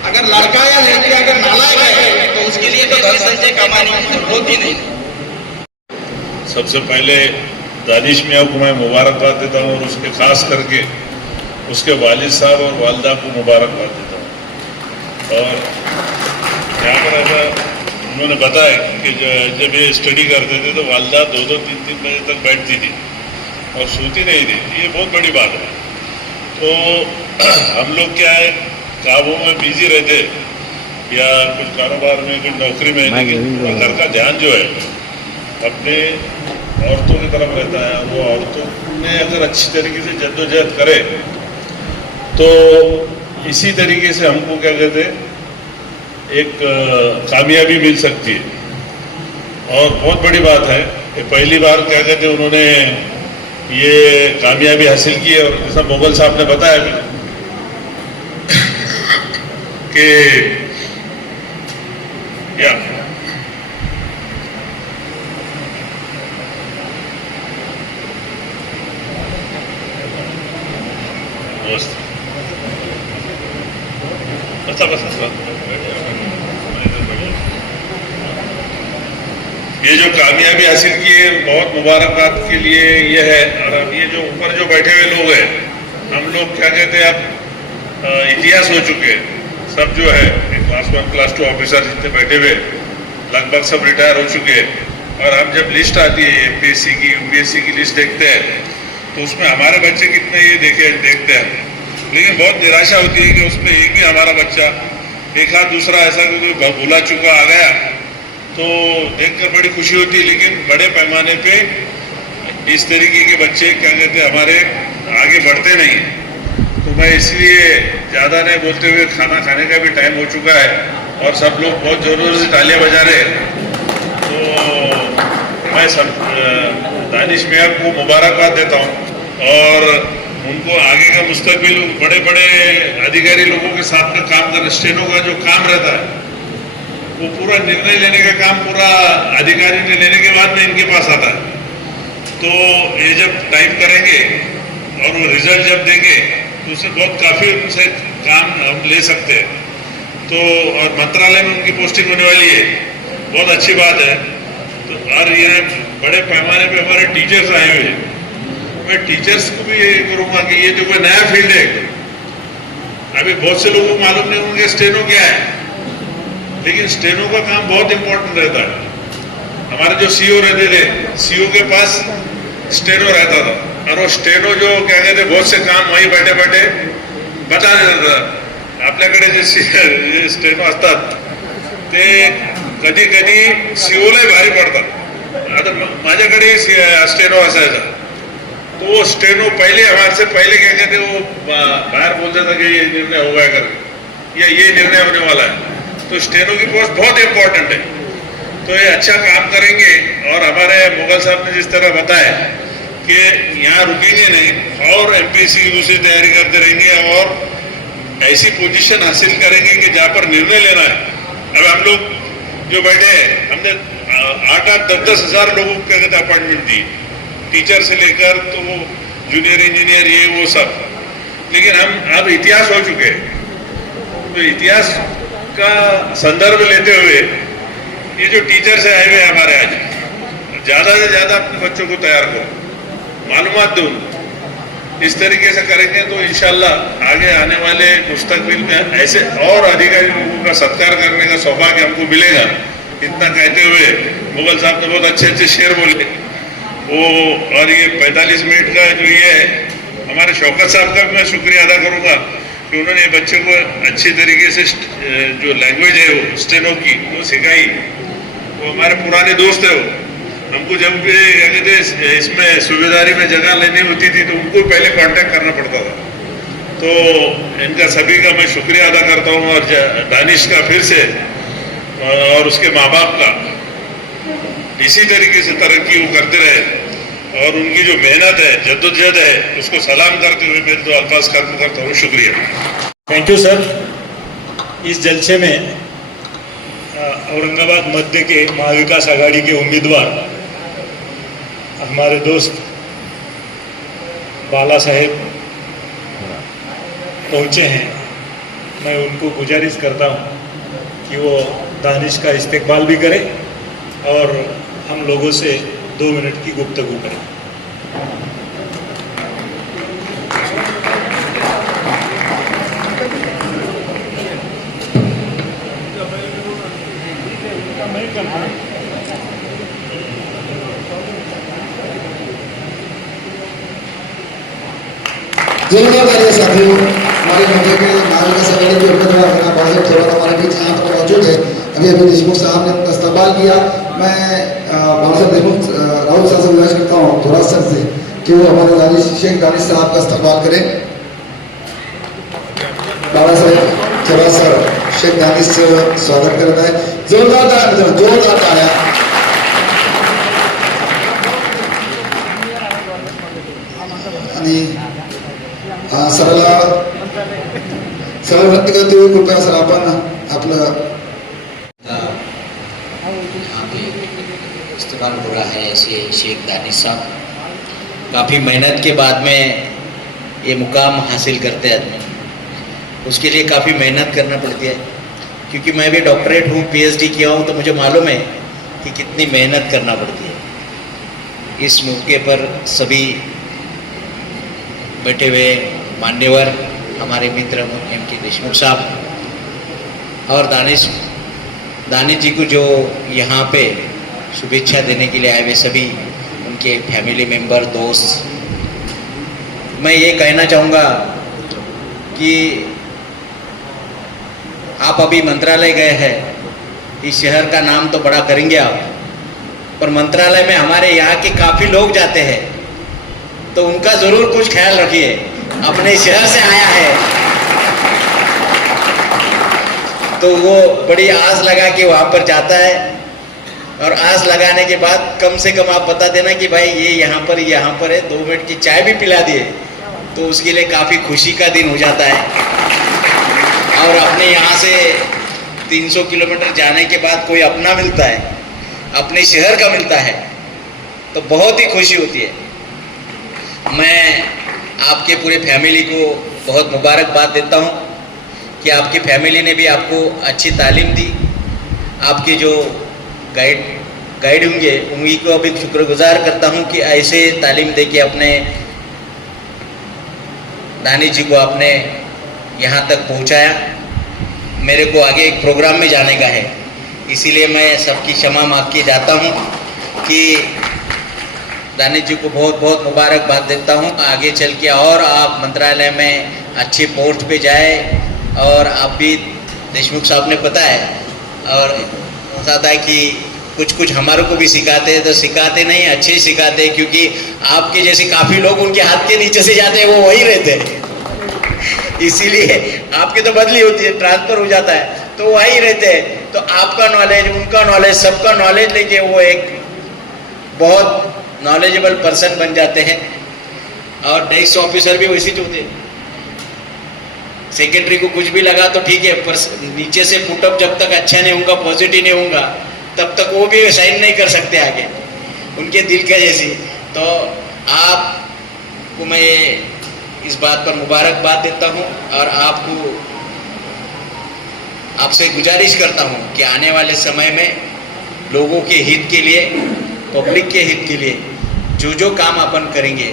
अगर लड़का या लड़की अगर नालायक है तो उसके लिए तो धन संचय कमाने की जरूरत ही नहीं। सबसे पहले दानिश मियाँ को मैं मुबारकबाद देता हूँ और उसके खास करके उसके वालिद साहब और वालदा को मुबारकबाद देता हूँ। और यहाँ पर ऐसा उन्होंने बताया कि जब ये स्टडी करते थे तो वालदा 2-2, 3-3 बजे तक बैठती थी और सोती नहीं थी। ये बहुत बड़ी बात है। तो हम लोग क्या है, कामों में बिजी रहते या कुछ कारोबार में, कुछ नौकरी में, लेकिन घर का ध्यान जो है अपने औरतों की तरफ रहता है। वो औरतों ने अगर अच्छी तरीके से जद्दोजहद करे तो इसी तरीके से हमको क्या कहते हैं एक कामयाबी मिल सकती है। और बहुत बड़ी बात है, पहली बार क्या कहते हैं उन्होंने ये कामयाबी हासिल की है। और जैसा मोगल साहब ने बताया कि या ये जो कामयाबी हासिल की है बहुत मुबारकबाद के लिए ये है। और अब ये जो ऊपर जो बैठे हुए लोग हैं, हम लोग क्या कहते हैं अब इतिहास हो चुके हैं। सब जो है क्लास 1 क्लास 2 ऑफिसर जितने बैठे हुए लगभग सब रिटायर हो चुके हैं। और अब जब लिस्ट आती है एमपीएससी की, यूपीएससी की लिस्ट देखते हैं तो उसमें हमारे बच्चे कितने ये देखते हैं। लेकिन बहुत निराशा होती है कि उसमें एक भी हमारा बच्चा, एक हाथ दूसरा ऐसा कोई भूला चुका आ गया तो देखकर बड़ी खुशी होती है। लेकिन बड़े पैमाने पे इस तरीके के बच्चे क्या कहते हैं हमारे आगे बढ़ते नहीं। तो मैं इसलिए ज़्यादा नहीं बोलते हुए, खाना खाने का भी टाइम हो चुका है और सब लोग बहुत ज़ोर से तालियां बजा रहे हैं। तो मैं सब दानिश मियाँ को मुबारकबाद देता हूँ और उनको आगे का मुस्तकबिल बड़े बड़े अधिकारी लोगों के साथ में काम कर, स्टेनो का जो काम रहता है वो पूरा निर्णय लेने का काम पूरा अधिकारी ने लेने के बाद में इनके पास आता है। तो ये जब टाइप करेंगे और वो रिजल्ट जब देंगे तो उससे बहुत काफ़ी उनसे काम हम ले सकते हैं। तो और मंत्रालय में उनकी पोस्टिंग होने वाली है, बहुत अच्छी बात है। तो और ये बड़े पैमाने पे हमारे टीचर्स आए हुए हैं। मैं टीचर्स को भी ये करूँगा कि ये जो कोई नया फील्ड है, अभी बहुत से लोगों को मालूम नहीं होंगे स्टेनो क्या है, लेकिन स्टेनो का काम बहुत इंपॉर्टेंट रहता है। हमारे जो सीईओ रहते थे, सीईओ के पास स्टेनो रहता था, और वो स्टेनो जो क्या कहते बहुत से काम वहीं बैठे बैठे बता देता था. आपल्याकडे जे स्टेनो असतात ते कधी कधी सीओलाही भारी पडतात. आता माझ्याकडे स्टेनो असायचा, तो वो स्टेनो पहले हमारे से पहले क्या कहते वो बाहर बोलता था कि ये निर्णय होगा करके, या ये निर्णय होने वाला है. तो स्टेनो की पोस्ट बहुत इंपॉर्टेंट है. तो ये अच्छा काम करेंगे. और हमारे मुगल साहब ने जिस तरह बताया कि यहाँ रुकेंगे नहीं और एमपीएससी की दूसरी तैयारी करते रहेंगे और ऐसी पोजीशन हासिल करेंगे कि जहाँ पर निर्णय लेना है. अब हम लोग जो बैठे हैं, हमने 8-8, 10-10 हज़ार लोगों को क्या कहते अपॉइंटमेंट दी, टीचर से लेकर तो जूनियर इंजीनियर ये वो सब. लेकिन हम अब इतिहास हो चुके हैं, तो इतिहास का संदर्भ लेते हुए ये जो टीचर्स आए हुए हमारे आज, ज़्यादा से ज़्यादा अपने बच्चों को तैयार करो, मालूमात दो. इस तरीके से करेंगे तो इंशाल्लाह आगे आने वाले मुस्तकबिल में ऐसे और अधिकारी लोगों का सत्कार करने का सौभाग्य हमको मिलेगा. इतना कहते हुए मुगल साहब ने बहुत अच्छे अच्छे शेर बोले वो, और ये 45 मिनट का जो ये है, हमारे शौकत साहब का भी मैं शुक्रिया अदा करूँगा कि उन्होंने बच्चों को अच्छी तरीके से जो लैंग्वेज है वो स्टेनो की वो सिखाई. वो हमारे पुराने दोस्त है. वो हमको जब भी क्या कहते इसमें सूबेदारी में जगह लेनी होती थी तो उनको पहले कांटेक्ट करना पड़ता था. तो इनका सभी का मैं शुक्रिया अदा करता हूँ, और दानिश का फिर से और उसके माँ बाप का इसी तरीके से तरक्की वो करते रहे, और उनकी जो मेहनत है, जद्दोजहद है, उसको सलाम करते हुए मेरे 2 अल्फाज खत्म करता हूँ. शुक्रिया. Thank you sir. इस जलसे में औरंगाबाद मध्य के महाविकास आघाड़ी के उम्मीदवार हमारे दोस्त बाला साहेब पहुँचे हैं. मैं उनको गुजारिश करता हूँ कि वो दानिश का इस्तेकबाल भी करें और हम लोगों से 2 मिनट की गुफ्तगू करें. जिम्मेदारी साथियों, हमारे मध्य के महाविकास आघाड़ी के उम्मीदवार बालासाहेब थोरात हमारे बीच यहाँ पर मौजूद है. अभी देशमुख साहब ने उनका इस्तेमाल किया. मैं बालासाहेब देशमुख राहुल साहब से गुजारिश करता हूँ थोरात सर से कि वो हमारे शेख दानिश साहब का इस्तेमाल करें. बालासाहेब थोरात सर शेख दानिश स्वागत करत आहे. जोरदार ताळ्या. आणि सराला सरळ विनंती करते हुए कृपया सर आपण आपलं इस्तेमाल हो रहा है. ऐसे शेख दानिश साहब काफ़ी मेहनत के बाद में ये मुकाम हासिल करते हैं आदमी, उसके लिए काफ़ी मेहनत करना पड़ती है. क्योंकि मैं भी डॉक्टरेट हूँ, PhD किया हूँ, तो मुझे मालूम है कि कितनी मेहनत करना पड़ती है. इस मौके पर सभी बैठे हुए मान्यवर हमारे मित्र MK देशमुख साहब और दानिश जी को जो यहाँ पे शुभेच्छा देने के लिए आए हुए सभी उनके फैमिली मेंबर, दोस्त, मैं ये कहना चाहूँगा कि आप अभी मंत्रालय गए हैं. इस शहर का नाम तो बड़ा करेंगे आप, पर मंत्रालय में हमारे यहाँ के काफ़ी लोग जाते हैं, तो उनका ज़रूर कुछ ख्याल रखिए. अपने शहर से आया है तो वो बड़ी आस लगा के वहाँ पर जाता है, और आस लगाने के बाद कम से कम आप बता देना कि भाई ये यहाँ पर है, 2 मिनट की चाय भी पिला दिए तो उसके लिए काफ़ी खुशी का दिन हो जाता है. और अपने यहाँ से 300 किलोमीटर जाने के बाद कोई अपना मिलता है, अपने शहर का मिलता है, तो बहुत ही खुशी होती है. मैं आपके पूरे फैमिली को बहुत मुबारकबाद देता हूँ कि आपकी फैमिली ने भी आपको अच्छी तालीम दी. आपके जो गाइड होंगे उन्हीं को अभी शुक्रगुजार करता हूँ कि ऐसे तालीम दे के अपने दानिश जी को आपने यहाँ तक पहुँचाया. मेरे को आगे एक प्रोग्राम में जाने का है, इसीलिए मैं सबकी क्षमा मांग के जाता हूँ कि दानिश जी को बहुत बहुत मुबारकबाद देता हूँ। आगे चल के और आप मंत्रालय में अच्छे पोस्ट पे जाए, और आप भी देशमुख साहब ने पता है और बताता है कि कुछ कुछ हमारे को भी सिखाते हैं, तो सिखाते नहीं अच्छे ही सिखाते हैं, क्योंकि आपके जैसे काफ़ी लोग उनके हाथ के नीचे से जाते हैं, वो वही रहते हैं। इसीलिए आपकी तो बदली होती है, ट्रांसफ़र हो जाता है, तो वही रहते हैं। तो आपका नॉलेज, उनका नॉलेज, सबका नॉलेज लेके वो एक बहुत नॉलेजेबल पर्सन बन जाते हैं। और डेस्क ऑफिसर भी वैसे ही होते हैं। सेक्रेटरी को कुछ भी लगा तो ठीक है, पर नीचे से पुटअप जब तक अच्छा नहीं होगा, पॉजिटिव नहीं होगा, तब तक वो भी साइन नहीं कर सकते आगे, उनके दिल का जैसी। तो आपको मैं इस बात पर मुबारकबाद देता हूँ, और आपसे गुजारिश करता हूँ कि आने वाले समय में लोगों के हित के लिए, पब्लिक के हित के लिए जो जो काम अपन करेंगे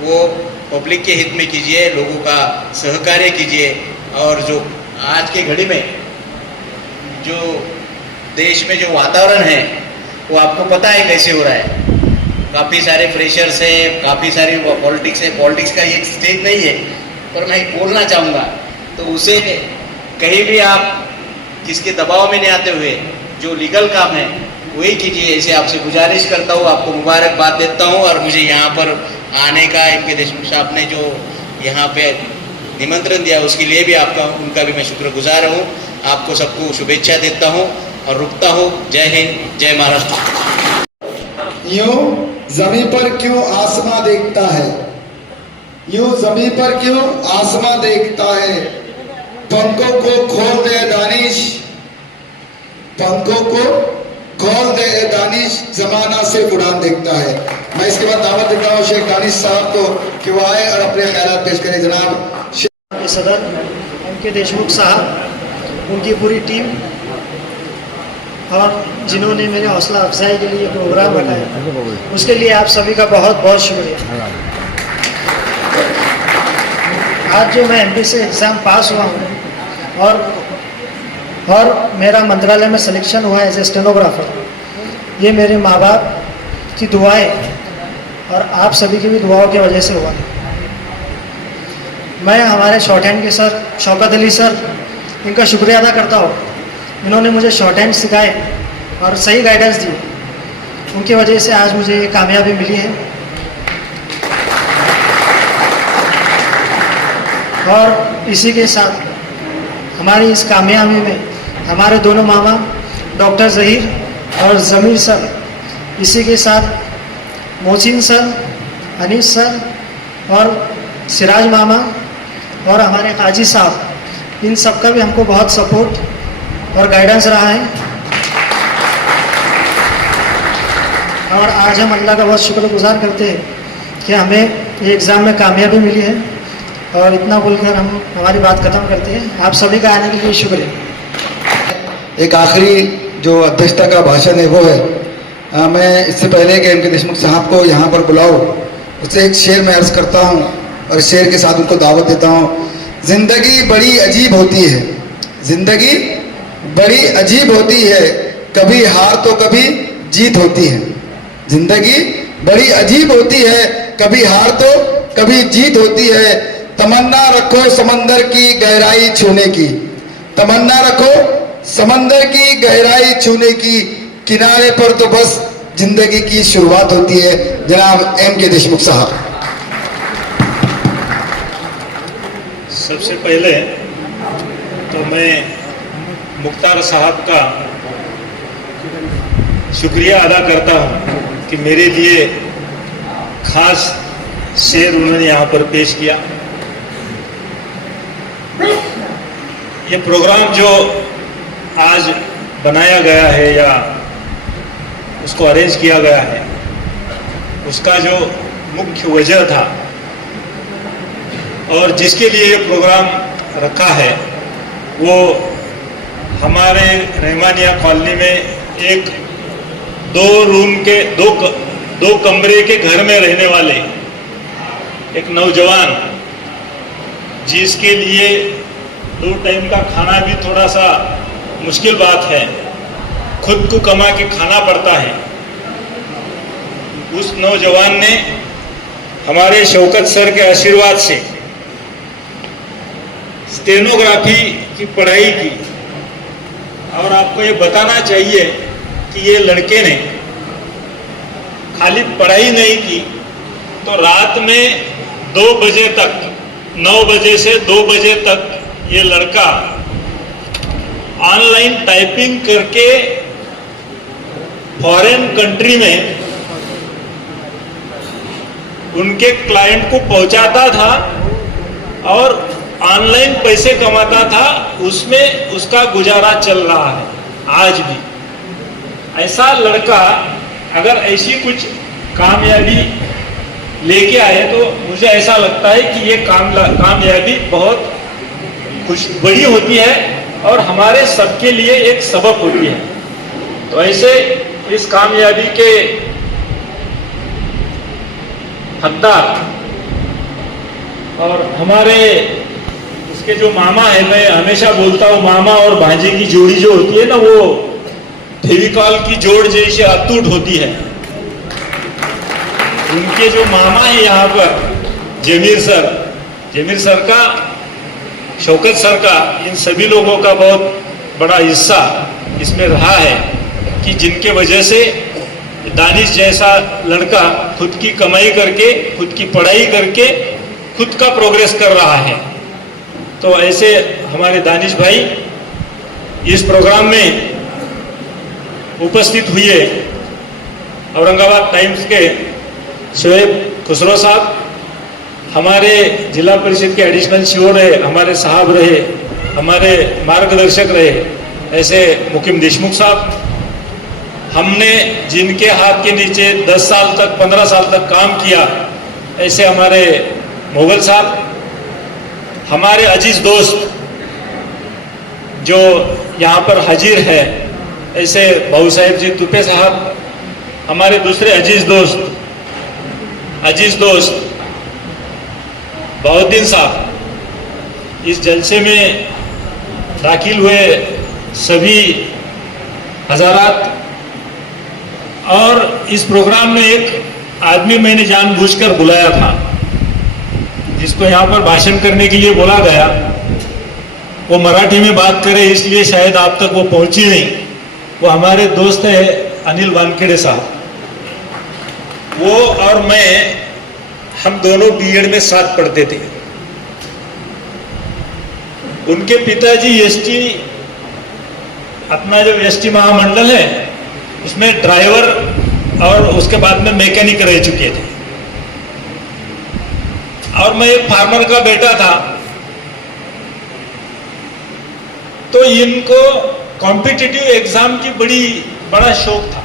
वो पब्लिक के हित में कीजिए, लोगों का सहकार्य कीजिए। और जो आज के घड़ी में जो देश में जो वातावरण है वो आपको पता है कैसे हो रहा है। काफ़ी सारे प्रेशर्स है, काफ़ी सारी पॉलिटिक्स है। पॉलिटिक्स का एक स्टेज नहीं है, पर मैं बोलना चाहूँगा, तो उसे कहीं भी आप किसके दबाव में नहीं आते हुए जो लीगल काम है वही कीजिए। ऐसे आपसे गुजारिश करता हूँ, आपको मुबारकबाद देता हूँ। और मुझे यहाँ पर आने का एम.के. देशमुख साहब ने जो यहाँ पे निमंत्रण दिया उसके लिए भी उनका भी मैं शुक्रगुजार हूँ। आपको सबको शुभेच्छा देता हूँ और रुकता हूँ। जय हिंद, जय महाराष्ट्र। यूं जमीन पर क्यों आसमां देखता है, यूं जमीन पर क्यों आसमां देखता है, पंखों को खोल दे दानिश, पंखों को खोल दे दानिश, जमाना सिर्फ उड़ान देखता है। मैं इसके बाद दावत देता हूँ शेख दानिश साहब को कि वो आए और अपने ख्यालात पेश करें। जनाब सदर एम.के. देशमुख साहब, उनकी पूरी टीम, और जिन्होंने मेरे हौसला अफजाई के लिए प्रोग्राम बनाया, उसके लिए आप सभी का बहुत बहुत शुक्रिया। आज जो मैं एमपी से एग्ज़ाम पास हुआ हूँ और मेरा मंत्रालय में सिलेक्शन हुआ है एज ए स्टेनोग्राफर, ये मेरे माँ बाप की दुआएं और आप सभी की भी दुआओं की वजह से हुआ। मैं हमारे शॉर्ट हैंड के सर शौकत अली सर, इनका शुक्रिया अदा करता हूँ। इन्होंने मुझे शॉर्ट हैंड सिखाए और सही गाइडेंस दी, उनकी वजह से आज मुझे ये कामयाबी मिली है। और इसी के साथ हमारी इस कामयाबी में हमारे दोनों मामा डॉक्टर ज़हीर और ज़मीर सर, इसी के साथ मोहसिन सर, अनीस सर और सिराज मामा और हमारे काजी साहब, इन सब का भी हमको बहुत सपोर्ट और गाइडेंस रहा है। और आज हम अल्लाह का बहुत शुक्रगुजार करते हैं कि हमें ये एग्ज़ाम में कामयाबी मिली है। और इतना बोलकर हम हमारी बात ख़त्म करते हैं। आप सभी का आने के लिए शुक्रिया। एक आखिरी जो अध्यक्षता का भाषण है वो है, मैं इससे पहले कि एम.के. देशमुख साहब को यहाँ पर बुलाऊं, उससे एक शेर मैं अर्ज़ करता हूँ और शेर के साथ उनको दावत देता हूँ। ज़िंदगी बड़ी अजीब होती है, ज़िंदगी बड़ी अजीब होती है, कभी हार तो कभी जीत होती है। ज़िंदगी बड़ी अजीब होती है, कभी हार तो कभी जीत होती है। तमन्ना रखो समंदर की गहराई छूने की, तमन्ना रखो समंदर की गहराई छूने की, किनारे पर तो बस जिंदगी की शुरुआत होती है। जनाब एम.के. देशमुख साहब। सबसे पहले तो मैं मुख्तार साहब का शुक्रिया अदा करता हूं कि मेरे लिए खास शेर उन्होंने यहाँ पर पेश किया। ये प्रोग्राम जो आज बनाया गया है या उसको अरेंज किया गया है, उसका जो मुख्य वजह था और जिसके लिए ये प्रोग्राम रखा है, वो हमारे रहमानिया कॉलोनी में एक 2 रूम के 2 कमरे के घर में रहने वाले एक नौजवान, जिसके लिए 2 टाइम का खाना भी थोड़ा सा मुश्किल बात है, खुद को कमा के खाना पड़ता है, उस नौजवान ने हमारे शौकत सर के आशीर्वाद से स्टेनोग्राफी की पढ़ाई की। और आपको ये बताना चाहिए कि ये लड़के ने खाली पढ़ाई नहीं की, तो रात में 2 बजे तक, 9 बजे से 2 बजे तक ये लड़का ऑनलाइन टाइपिंग करके फॉरेन कंट्री में उनके क्लाइंट को पहुंचाता था और ऑनलाइन पैसे कमाता था, उसमें उसका गुजारा चल रहा है आज भी। ऐसा लड़का अगर ऐसी कुछ कामयाबी लेके आए तो मुझे ऐसा लगता है कि ये कामयाबी बहुत कुछ बड़ी होती है और हमारे सबके लिए एक सबक होती है। तो ऐसे इस कामयाबी के हकदार और हमारे इसके जो मामा है, मैं हमेशा बोलता हूँ मामा और भांजे की जोड़ी जो होती है ना, वो फेविकॉल की जोड़ जैसे अटूट होती है। उनके जो मामा है यहाँ पर जमीर सर का, शौकत सर का, इन सभी लोगों का बहुत बड़ा हिस्सा इसमें रहा है कि जिनके वजह से दानिश जैसा लड़का खुद की कमाई करके, खुद की पढ़ाई करके, खुद का प्रोग्रेस कर रहा है। तो ऐसे हमारे दानिश भाई इस प्रोग्राम में उपस्थित हुए। औरंगाबाद टाइम्स के शोएब खुसरो साहब, हमारे जिला परिषद के एडिशनल सीओ रहे, हमारे साहब रहे, हमारे मार्गदर्शक रहे, ऐसे मुकीम देशमुख साहब, हमने जिनके हाथ के नीचे 10 साल तक, 15 साल तक काम किया, ऐसे हमारे मुगल साहब, हमारे अजीज दोस्त जो यहाँ पर हाजिर है, ऐसे बाबू साहेब जी तुपे साहब, हमारे दूसरे अजीज दोस्त बहुद्दीन साहब, इस जलसे में दाखिल हुए सभी हज़ारात। और इस प्रोग्राम में एक आदमी मैंने जानबूझकर बुलाया था, जिसको यहाँ पर भाषण करने के लिए बोला गया, वो मराठी में बात करे इसलिए शायद आप तक वो पहुंची नहीं। वो हमारे दोस्त है अनिल वानखेड़े साहब। वो और मैं, हम दोनों बीएड में साथ पढ़ते थे। उनके पिताजी एसटी, अपना जो एसटी महामंडल है उसमें ड्राइवर और उसके बाद में मैकेनिक रह चुके थे। और मैं एक फार्मर का बेटा था, तो इनको कॉम्पिटिटिव एग्जाम की बड़ा शौक था।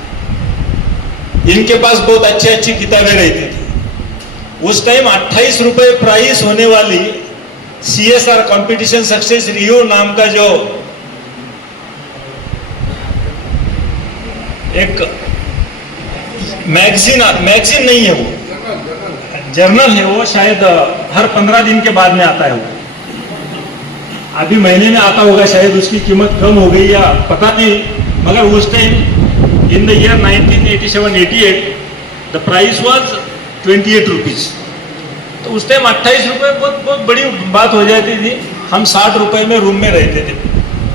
इनके पास बहुत अच्छी किताबें रहती थी। उस टाइम 28 रुपए प्राइस होने वाली CSR कॉम्पिटिशन सक्सेस रियो नाम का जो एक मैगजीन नहीं है, वो जर्नल है, वो शायद हर 15 दिन के बाद में आता है। वो अभी महीने में आता होगा, शायद उसकी कीमत कम हो गई या पता नहीं, मगर उस time in the year 1987-88 the price was 28 rupees. तो उस टाइम 28 रुपये बहुत बड़ी बात हो जाती थी। हम 60 रुपये में रूम में रहते थे।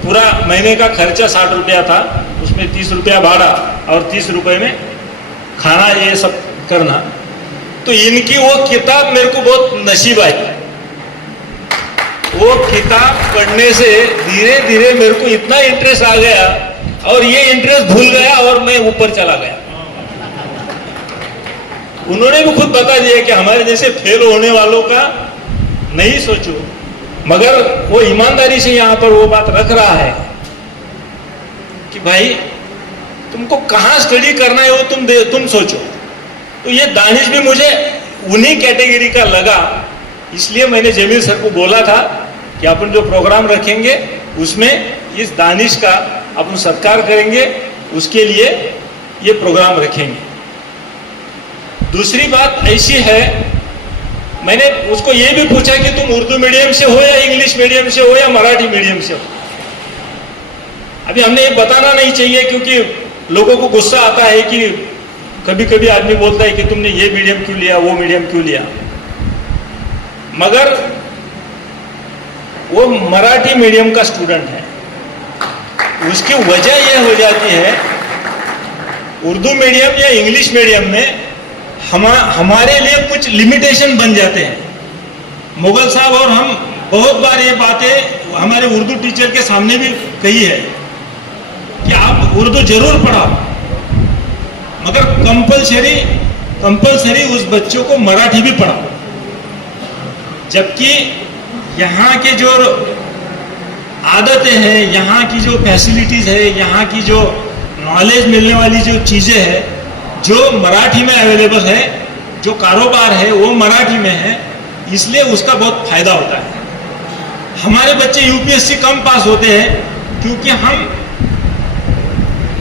पूरा महीने का खर्चा 60 रुपया था, उसमें 30 रुपया भाड़ा और 30 रुपये में खाना, ये सब करना। तो इनकी वो किताब मेरे को बहुत नसीब आई। वो किताब पढ़ने से धीरे धीरे मेरे को इतना इंटरेस्ट आ गया और ये इंटरेस्ट भूल गया और मैं ऊपर चला गया। उन्होंने भी खुद बता दिया कि हमारे जैसे फेल होने वालों का नहीं सोचो, मगर वो ईमानदारी से यहाँ पर वो बात रख रहा है कि भाई तुमको कहाँ स्टडी करना है वो तुम सोचो। तो ये दानिश भी मुझे उन्हीं कैटेगरी का लगा, इसलिए मैंने जमील सर को बोला था कि अपन जो प्रोग्राम रखेंगे उसमें इस दानिश का अपन सत्कार करेंगे, उसके लिए ये प्रोग्राम रखेंगे। दूसरी बात ऐसी है, मैंने उसको ये भी पूछा कि तुम उर्दू मीडियम से हो या इंग्लिश मीडियम से हो या मराठी मीडियम से हो। अभी हमने ये बताना नहीं चाहिए क्योंकि लोगों को गुस्सा आता है कि कभी कभी आदमी बोलता है कि तुमने ये मीडियम क्यों लिया, वो मीडियम क्यों लिया, मगर वो मराठी मीडियम का स्टूडेंट है। उसकी वजह यह हो जाती है, उर्दू मीडियम या इंग्लिश मीडियम में हमारे लिए कुछ लिमिटेशन बन जाते हैं। मुगल साहब और हम बहुत बार ये बातें हमारे उर्दू टीचर के सामने भी कही है कि आप उर्दू जरूर पढ़ाओ, मगर कंपलसरी उस बच्चों को मराठी भी पढ़ाओ। जबकि यहाँ के जो आदतें हैं, यहाँ की जो फैसिलिटीज है, यहाँ की जो नॉलेज मिलने वाली जो चीज़ें हैं, जो मराठी में अवेलेबल है, जो कारोबार है वो मराठी में है, इसलिए उसका बहुत फायदा होता है। हमारे बच्चे यूपीएससी कम पास होते हैं क्योंकि हम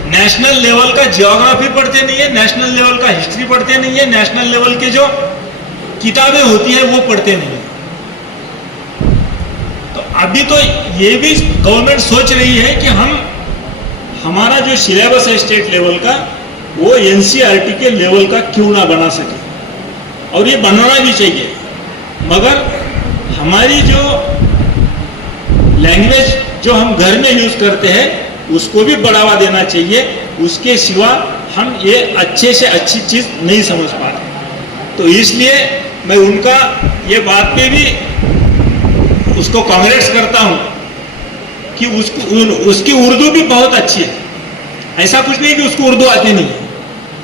नेशनल लेवल का ज्योग्राफी पढ़ते नहीं है, नेशनल लेवल का हिस्ट्री पढ़ते नहीं है, नेशनल लेवल के जो किताबें होती है वो पढ़ते नहीं है। तो अभी तो ये भी गवर्नमेंट सोच रही है कि हमारा जो सिलेबस है स्टेट लेवल का वो एनसीईआरटी के लेवल का क्यों ना बना सके, और ये बनाना भी चाहिए। मगर हमारी जो लैंग्वेज जो हम घर में यूज करते हैं उसको भी बढ़ावा देना चाहिए, उसके सिवा हम ये अच्छे से अच्छी चीज नहीं समझ पाते। तो इसलिए मैं उनका ये बात पे भी उसको कांग्रेस करता हूं कि उसकी उर्दू भी बहुत अच्छी है। ऐसा कुछ नहीं कि उसको उर्दू आती नहीं है,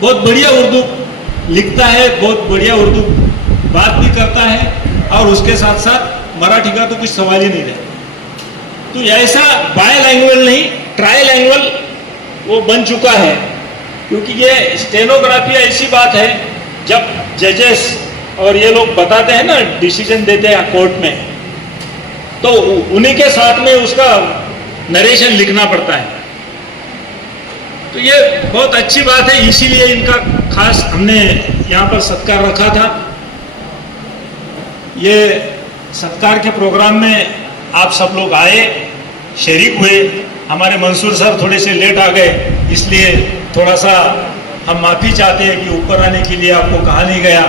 बहुत बढ़िया उर्दू लिखता है, बहुत बढ़िया उर्दू बात भी करता है, और उसके साथ साथ मराठी का तो कुछ सवाल ही नहीं रहता। तो ऐसा बायलैंग्वेज नहीं, ट्राइलैंग्वेज वो बन चुका है। क्योंकि ये स्टेनोग्राफी ऐसी बात है, जब जजेस और ये लोग बताते हैं ना, डिसीजन देते हैं कोर्ट में, तो उन्हीं के साथ में उसका नरेशन लिखना पड़ता है। तो ये बहुत अच्छी बात है, इसीलिए इनका खास हमने यहाँ पर सत्कार रखा था। ये सत्कार के प्रोग्राम में आप सब लोग आए, शरीक हुए। हमारे मंसूर सर थोड़े से लेट आ गए, इसलिए थोड़ा सा हम माफ़ी चाहते हैं कि ऊपर आने के लिए आपको कहा नहीं गया।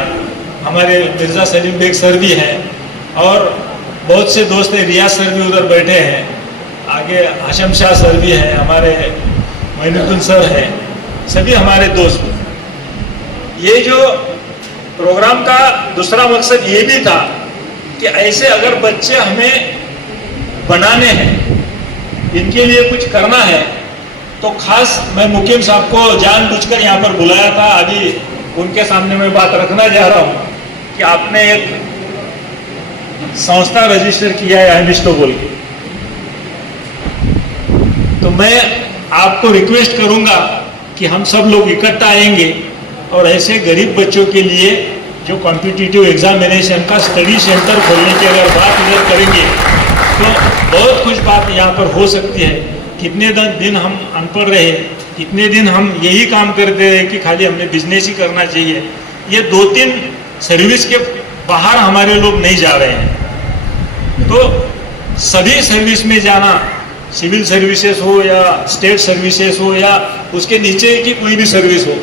हमारे मिर्ज़ा सलीम बेग सर भी हैं, और बहुत से दोस्त हैं, रियाज सर भी उधर बैठे हैं, आगे हाशम शाह सर भी हैं, हमारे मोइनुद्दीन सर हैं, सभी हमारे दोस्त। ये जो प्रोग्राम का दूसरा मकसद ये भी था कि ऐसे अगर बच्चे हमें बनाने हैं, इनके लिए कुछ करना है, तो खास मैं मुकीम साहब को जानबूझकर यहाँ पर बुलाया था। अभी उनके सामने मैं बात रखना जा रहा हूँ कि आपने एक संस्था रजिस्टर किया है अहमिस्टो बोल के, तो मैं आपको रिक्वेस्ट करूंगा कि हम सब लोग इकट्ठा आएंगे और ऐसे गरीब बच्चों के लिए जो कॉम्पिटिटिव एग्जामिनेशन का स्टडी सेंटर खोलने की अगर बात इधर करेंगे तो बहुत कुछ बात यहाँ पर हो सकती है। कितने दिन हम अनपढ़ रहे, कितने दिन हम यही काम करते रहे कि खाली हमने बिजनेस ही करना चाहिए। ये 2-3 सर्विस के बाहर हमारे लोग नहीं जा रहे हैं। तो सभी सर्विस में जाना, सिविल सर्विसेज हो या स्टेट सर्विसेज हो या उसके नीचे की कोई भी सर्विस हो,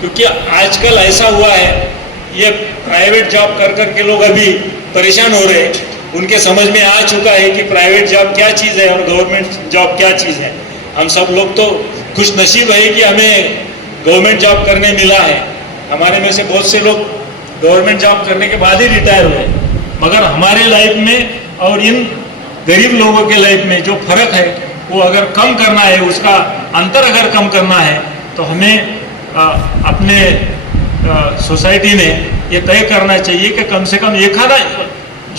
क्योंकि आजकल ऐसा हुआ है, ये प्राइवेट जॉब कर कर के लोग अभी परेशान हो रहे हैं। उनके समझ में आ चुका है कि प्राइवेट जॉब क्या चीज़ है और गवर्नमेंट जॉब क्या चीज़ है। हम सब लोग तो खुश नसीब है कि हमें गवर्नमेंट जॉब करने मिला है। हमारे में से बहुत से लोग गवर्नमेंट जॉब करने के बाद ही रिटायर हुए, मगर हमारे लाइफ में और इन गरीब लोगों के लाइफ में जो फर्क है वो अगर कम करना है, उसका अंतर अगर कम करना है, तो हमें अपने सोसाइटी ने ये तय करना चाहिए कि कम से कम एक आधा,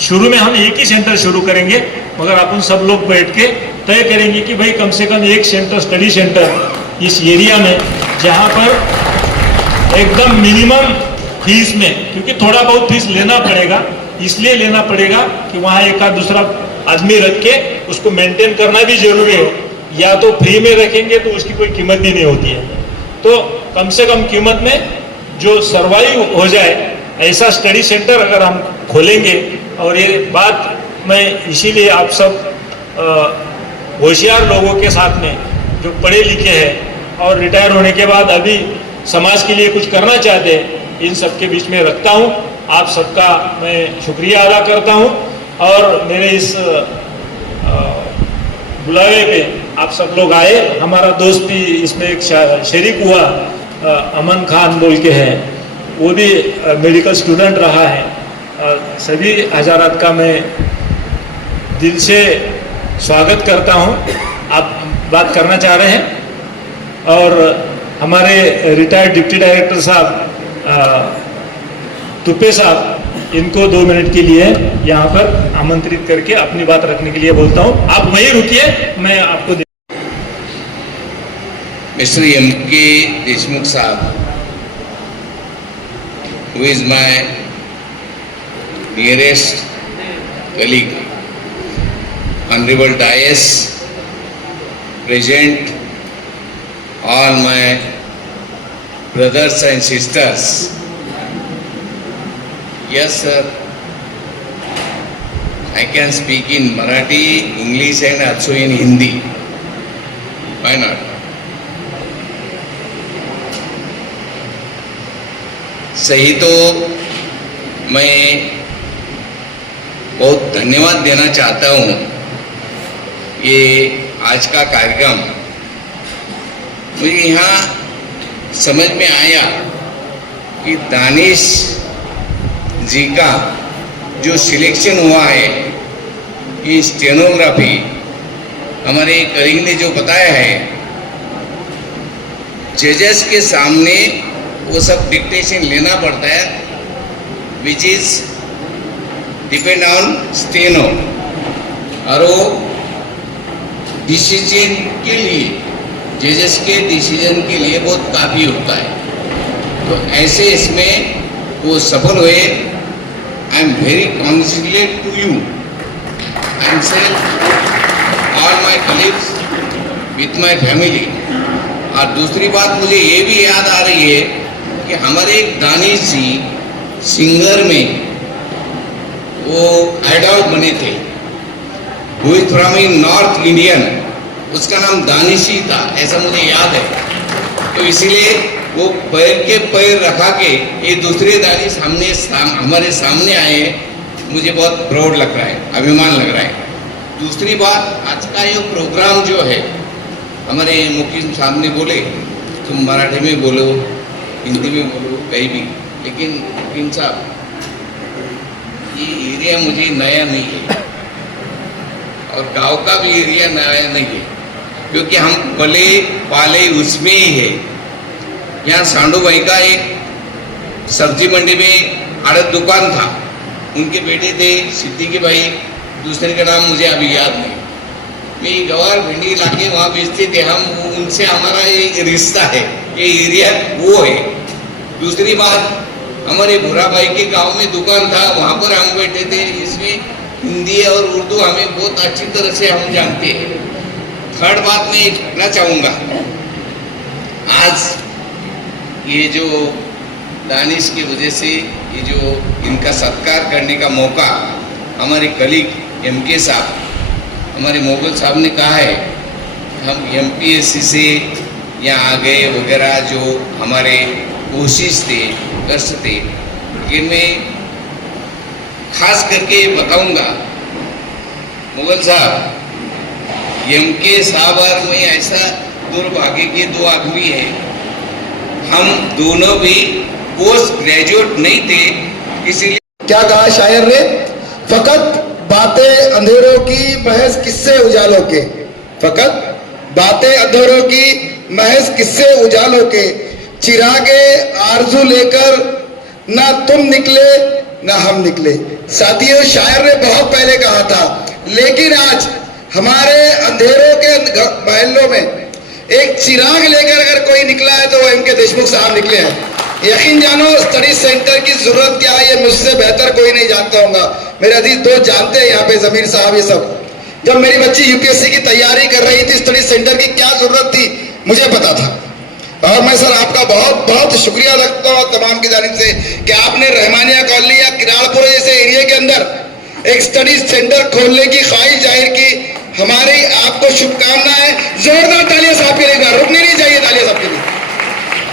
शुरू में हम एक ही सेंटर शुरू करेंगे, मगर अपन सब लोग बैठ के तय करेंगे कि भाई कम से कम एक सेंटर, स्टडी सेंटर इस एरिया में, जहाँ पर एकदम मिनिमम फीस में, क्योंकि थोड़ा बहुत फीस लेना पड़ेगा, इसलिए लेना पड़ेगा कि वहाँ एक आध दूसरा आदमी रख के उसको मेंटेन करना भी जरूरी है। या तो फ्री में रखेंगे तो उसकी कोई कीमत ही नहीं होती है। तो कम से कम कीमत में जो सर्वाइव हो जाए ऐसा स्टडी सेंटर अगर हम खोलेंगे, और ये बात मैं इसीलिए आप सब होशियार लोगों के साथ में जो पढ़े लिखे हैं और रिटायर होने के बाद अभी समाज के लिए कुछ करना चाहते हैं, इन सबके बीच में रखता हूँ। आप सबका मैं शुक्रिया अदा करता हूँ और मेरे इस बुलावे पे आप सब लोग आए। हमारा दोस्त भी इसमें एक शरीक हुआ, अमन खान बोल के है, वो भी मेडिकल स्टूडेंट रहा है। सभी हज़ारात का मैं दिल से स्वागत करता हूँ। आप बात करना चाह रहे हैं और हमारे रिटायर्ड डिप्टी डायरेक्टर साहब तुप्पे साहब, इनको 2 मिनट के लिए यहाँ पर आमंत्रित करके अपनी बात रखने के लिए बोलता हूँ। आप वहीं रुकिए, मैं आपको Mr. M.K. Deshmukh Sahab, who is my nearest colleague, Honorable Dais, present all my brothers and sisters. Yes, sir. I can speak in Marathi, English, and also in Hindi. Why not? सही तो मैं बहुत धन्यवाद देना चाहता हूँ। ये आज का कार्यक्रम मुझे यहाँ समझ में आया कि दानिश जी का जो सिलेक्शन हुआ है, ये स्टेनोग्राफी हमारे कलीग ने जो बताया है, जजेस के सामने वो सब डिक्टेशन लेना पड़ता है, which is depend on steno, और वो डिसीजन के लिए, जजेस के डिसीजन के लिए बहुत काफ़ी होता है। तो ऐसे इसमें वो सफल हुए। I am very congratulate to you. I am say all my colleagues with my family. और दूसरी बात मुझे ये भी याद आ रही है कि हमारे एक दानिश जी सिंगर में वो आइडल बने थे, वो is from in north Indian, उसका नाम दानिश ही था, ऐसा मुझे याद है। तो इसीलिए वो पैर के पैर रखा के ये दूसरे दानिश हमारे सामने आए, मुझे बहुत प्राउड लग रहा है, अभिमान लग रहा है। दूसरी बात, आज का ये प्रोग्राम जो है, हमारे मुखिम साहब ने बोले तुम मराठी में बोलो, हिंदी में बोलो, कहीं भी, लेकिन मुखिम साहब ये एरिया मुझे नया नहीं है और गांव का भी एरिया नया नहीं है, क्योंकि हम पले पाले उसमें ही है। यहाँ सांडू भाई का एक सब्जी मंडी में आड़त दुकान था, उनके बेटे थे सिद्दीकी भाई, दूसरे का नाम मुझे अभी याद नहीं। मैं गवार भिंडी लाके वहाँ बेचते थे हम, उनसे हमारा एक रिश्ता है, ये एरिया वो है। दूसरी बात, हमारे भूरा भाई के गांव में दुकान था, वहाँ पर हम बैठे थे। इसमें हिंदी और उर्दू हमें बहुत अच्छी तरह से हम जानते हैं। थर्ड बात मैं कहना चाहूँगा, आज ये जो दानिश की वजह से ये जो इनका सत्कार करने का मौका हमारे कलीग एमके साहब, हमारे मोगल साहब ने कहा है, हम एमपीएससी से यहाँ आ गए वगैरह, जो हमारे कोशिश थे कर सकते, लेकिन मैं खास करके बताऊंगा मुगल साहब, एमके साहब और मैं ऐसा दुर्भाग्य के दो आदमी है, हम दोनों भी पोस्ट ग्रेजुएट नहीं थे, इसीलिए क्या कहा शायर ने, फकत बातें अंधेरों की महज किस्से उजालों के, फकत बातें अंधेरों की महज किस्से उजालों के, चिरागे आरजू लेकर ना तुम निकले ना हम निकले। साथियों, शायर ने बहुत पहले कहा था, लेकिन आज हमारे अंधेरों के महलों में एक चिराग लेकर अगर कोई निकला है तो वो एमके देशमुख साहब निकले हैं। यकीन जानो, स्टडी सेंटर की जरूरत क्या है ये मुझसे बेहतर कोई नहीं जानता होगा। मेरे अजीज दोस्त जानते हैं, यहाँ पे जमीर साहब ये सब। जब मेरी बच्ची यूपीएससी की तैयारी कर रही थी, स्टडी सेंटर की क्या जरूरत थी मुझे पता था। और मैं सर आपका बहुत बहुत शुक्रिया रखता हूँ तमाम की जानिब से कि आपने रहमानिया कॉलोनी या किराड़पुर जैसे एरिया के अंदर एक स्टडी सेंटर खोलने की ख्वाहिश जाहिर की। हमारी आपको शुभकामनाएं। जोरदार तालियां साहब के लिए, रुकनी नहीं चाहिए तालियां सबके लिए।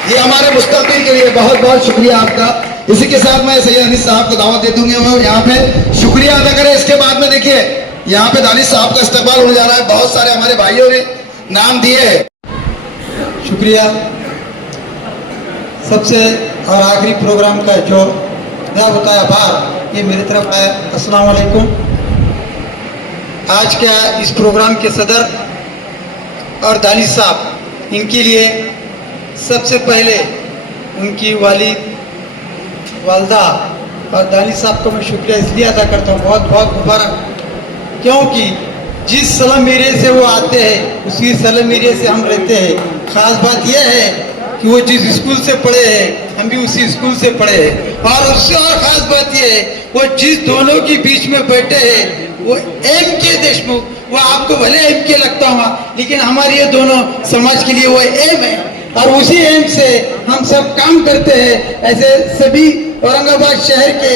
ये हमारे मुस्तकबिल के लिए बहुत बहुत शुक्रिया आपका। इसी के साथ मैं सैयद अनीस साहब को दावत दे दूंगी, वो यहाँ पे शुक्रिया अदा करें। इसके बाद में देखिए यहाँ पे दानिश साहब का इस्तेमाल होने जा रहा है। बहुत सारे हमारे भाइयों ने नाम दिए हैं। शुक्रिया। सबसे और आखिरी प्रोग्राम का जो नया होता है आभार, ये मेरी तरफ है। अस्सलाम वालेकुम। आज का इस प्रोग्राम के सदर और दानिश साहब, इनके लिए सबसे पहले उनकी वालिद, वालदा और दानिश साहब को मैं शुक्रिया इसलिए अदा करता हूँ, बहुत बहुत मुबारक। क्योंकि जिस सलम एरिया से वो आते हैं उसी सलम एरिया से हम रहते हैं। ख़ास बात यह है कि वो जिस स्कूल से पढ़े हैं हम भी उसी स्कूल से पढ़े हैं। और उससे और ख़ास बात यह है वो जिस दोनों के बीच में बैठे हैं वो M.K. देशमुख, वो आपको भले M.K. लगता होगा लेकिन हमारे ये दोनों समाज के लिए वो M है और उसी M से हम सब काम करते हैं। ऐसे सभी औरंगाबाद शहर के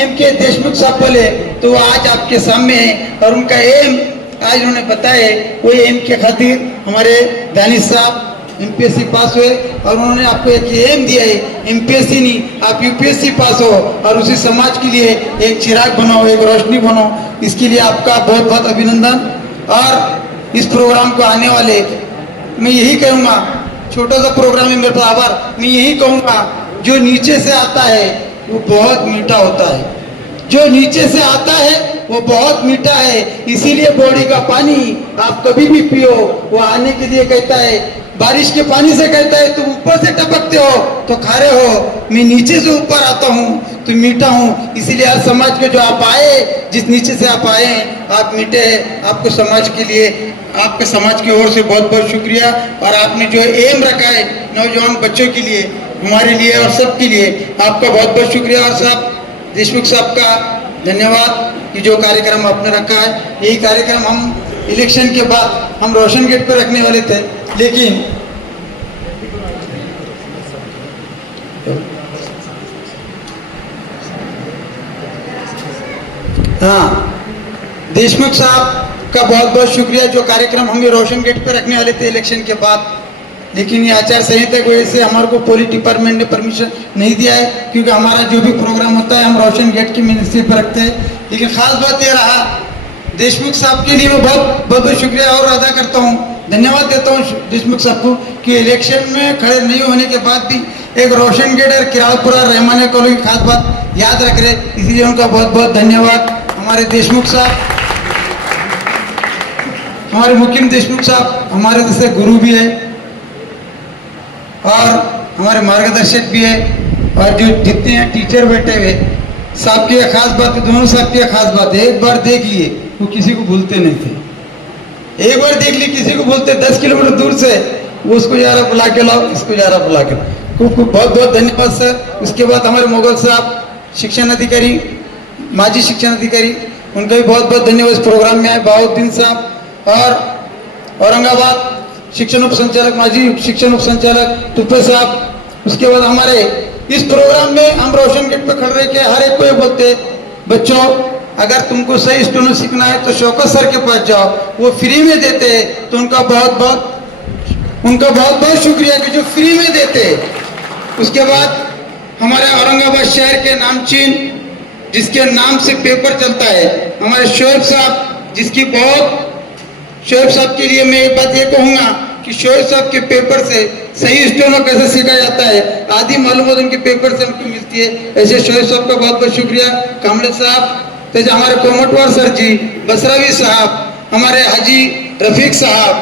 M.K. देशमुख साहब बोले तो वो आज आपके सामने है और उनका एम आज उन्होंने बताया वो एम के खातिर हमारे दानिश साहब MPSC पास हुए और उन्होंने आपको एक एम दिया है, MPSC नहीं आप UPSC पास हो और उसी समाज के लिए एक चिराग बनाओ, एक रोशनी बनाओ। इसके लिए आपका बहुत बहुत अभिनंदन। और इस प्रोग्राम को आने वाले मैं यही कहूँगा, छोटा सा प्रोग्राम है मेरे आभार, मैं यही कहूँगा जो नीचे से आता है वो बहुत मीठा होता है, जो नीचे से आता है वो बहुत मीठा है। इसीलिए बॉडी का पानी आप कभी भी पियो, वो आने के लिए कहता है, बारिश के पानी से कहता है तुम ऊपर से टपकते हो तो खारे हो, मैं नीचे से ऊपर आता हूँ तो मीठा हूँ। इसीलिए हर समाज के जो आप आए, जिस नीचे से आप आए हैं आप मीठे हैं। आपको समाज के लिए, आपके समाज की ओर से बहुत बहुत शुक्रिया। और आपने जो एम रखा है नौजवान बच्चों के लिए, हमारे लिए और सबके लिए, आपका बहुत बहुत शुक्रिया। और साहब देशमुख साहब का धन्यवाद कि जो कार्यक्रम आपने रखा है। यही कार्यक्रम हम इलेक्शन के बाद हम रोशन गेट पर रखने वाले थे, लेकिन हाँ देशमुख साहब का बहुत बहुत शुक्रिया। जो कार्यक्रम हम ये रोशन गेट पर रखने वाले थे इलेक्शन के बाद, लेकिन ये आचार संहिता की वजह से हमारे को पुलिस डिपार्टमेंट ने परमिशन नहीं दिया है, क्योंकि हमारा जो भी प्रोग्राम होता है हम रोशन गेट की मिनिस्ट्री पर रखते हैं। लेकिन खास बात ये रहा, देशमुख साहब के लिए मैं बहुत बहुत शुक्रिया और अदा करता हूँ, धन्यवाद देता हूँ देशमुख साहब को कि इलेक्शन में खड़े नहीं होने के बाद भी एक रोशन गेट और किरालपुरा रहमानिया कॉलोनी की खास बात याद रख रहे, इसीलिए उनका बहुत बहुत धन्यवाद। हमारे देशमुख साहब, हमारे मुख्यम देशमुख साहब हमारे जैसे गुरु भी है और हमारे मार्गदर्शक भी है। और जो जितने हैं टीचर बैठे हुए साहब की खास बात है, दोनों साहब की खास बात है, एक बार देख लिए वो किसी को भूलते नहीं थे। एक बार देख लिए किसी को भूलते, 10 किलोमीटर दूर से वो उसको जा रहा बुला के लाओ, इसको जा रहा बुला के लाओ। खूब खूब बहुत बहुत धन्यवाद सर। उसके बाद हमारे मुगल साहब शिक्षण अधिकारी, माजी शिक्षण अधिकारी, उनका भी बहुत बहुत धन्यवाद। इस प्रोग्राम में आए बहाउद्दीन साहब और औरंगाबाद शिक्षण उप संचालक, माजी शिक्षण उप संचालक तुप्पे साहब। उसके बाद हमारे इस प्रोग्राम में हम रोशन गेट पर खड़े रह के हर एक को ये बोलते, बच्चों अगर तुमको सही स्टोन सीखना है तो शौकत सर के पास जाओ, वो फ्री में देते हैं। तो उनका बहुत बहुत शुक्रिया कि जो फ्री में देते हैं। उसके बाद हमारे औरंगाबाद शहर के नामचीन, जिसके नाम से पेपर चलता है, हमारे शोएब साहब, जिसकी बहुत, शोएब साहब के लिए मैं एक बात ये कहूँगा कि शोएब साहब के पेपर से सही स्टोनो कैसे सीखा जाता है, आदि मालूमात उनके पेपर से हमको मिलती है। ऐसे शोएब साहब का बहुत बहुत शुक्रिया। कामले साहब, जैसे हमारे कोमटवार सर जी, बसरावी साहब, हमारे हाजी रफीक साहब,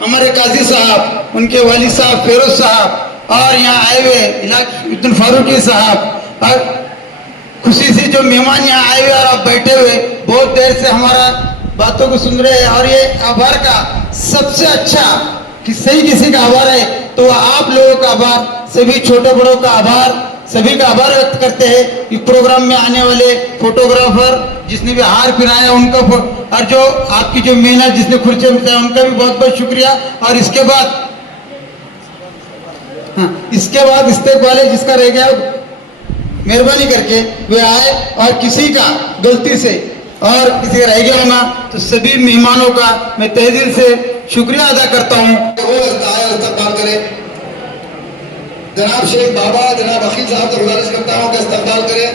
हमारे काजी साहब, उनके वालिद साहब फेरोज साहब, और यहाँ आए हुए इलाज फारूकी साहब, और खुशी से जो मेहमान यहाँ आए हुए और आप बैठे हुए बहुत देर से हमारा बातों को सुन रहे हैं। और ये आभार का सबसे अच्छा कि सही किसी का आभार है तो आप लोगों का आभार, सभी छोटे बड़ों का आभार, सभी का आभार व्यक्त करते हैं। इस प्रोग्राम में आने वाले फोटोग्राफर जिसने भी हार पहनाया उनका, और जो आपकी जो मेहनत जिसने खुर्चे में उनका भी बहुत बहुत शुक्रिया। और इसके बाद स्टेप वाले जिसका रह गया मेहरबानी करके वे आए, और किसी का गलती से और किसी का रह गया होगा तो सभी मेहमानों का मैं तहे दिल से शुक्रिया अदा करता हूँ। वो इस्तेमाल करें। जनाब शेख बाबा, जनाब अखिल साहब को गुजारिश करता हूँ कि इस्तकबाल करें।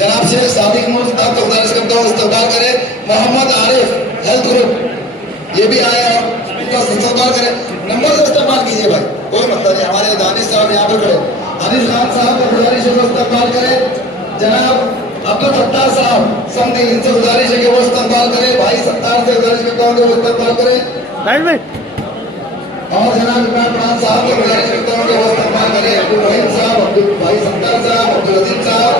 जनाब शेख सादिक नूर साहब को गुजारिश करता हूँ इस्तकबाल करें। मोहम्मद आरिफ हेल्थ ग्रुप ये भी आए और उनका इस्तकबाल करें। नंबर से इस्तेमाल कीजिए भाई, कोई मतलब नहीं। हमारे दानिश साहब यहाँ पर खड़े, हनीफ खान साहब को गुजारिश है वो इस्तकबाल करें। जनाब अब्दुल सत्तार साहब समझे, इनसे गुजारिश है कि वो इस्तकबाल करें। भाई सत्तार से गुजारिश करता हूँ कि वो इस्तकबाल करें। और जनाब इमरान खान साहब को गुजारिश करता हूँ कि वो इस्तेमाल करें। अब्दुल रहीम साहब, अब्दुल भाई सत्तार साहब, अब्दुल अजीम साहब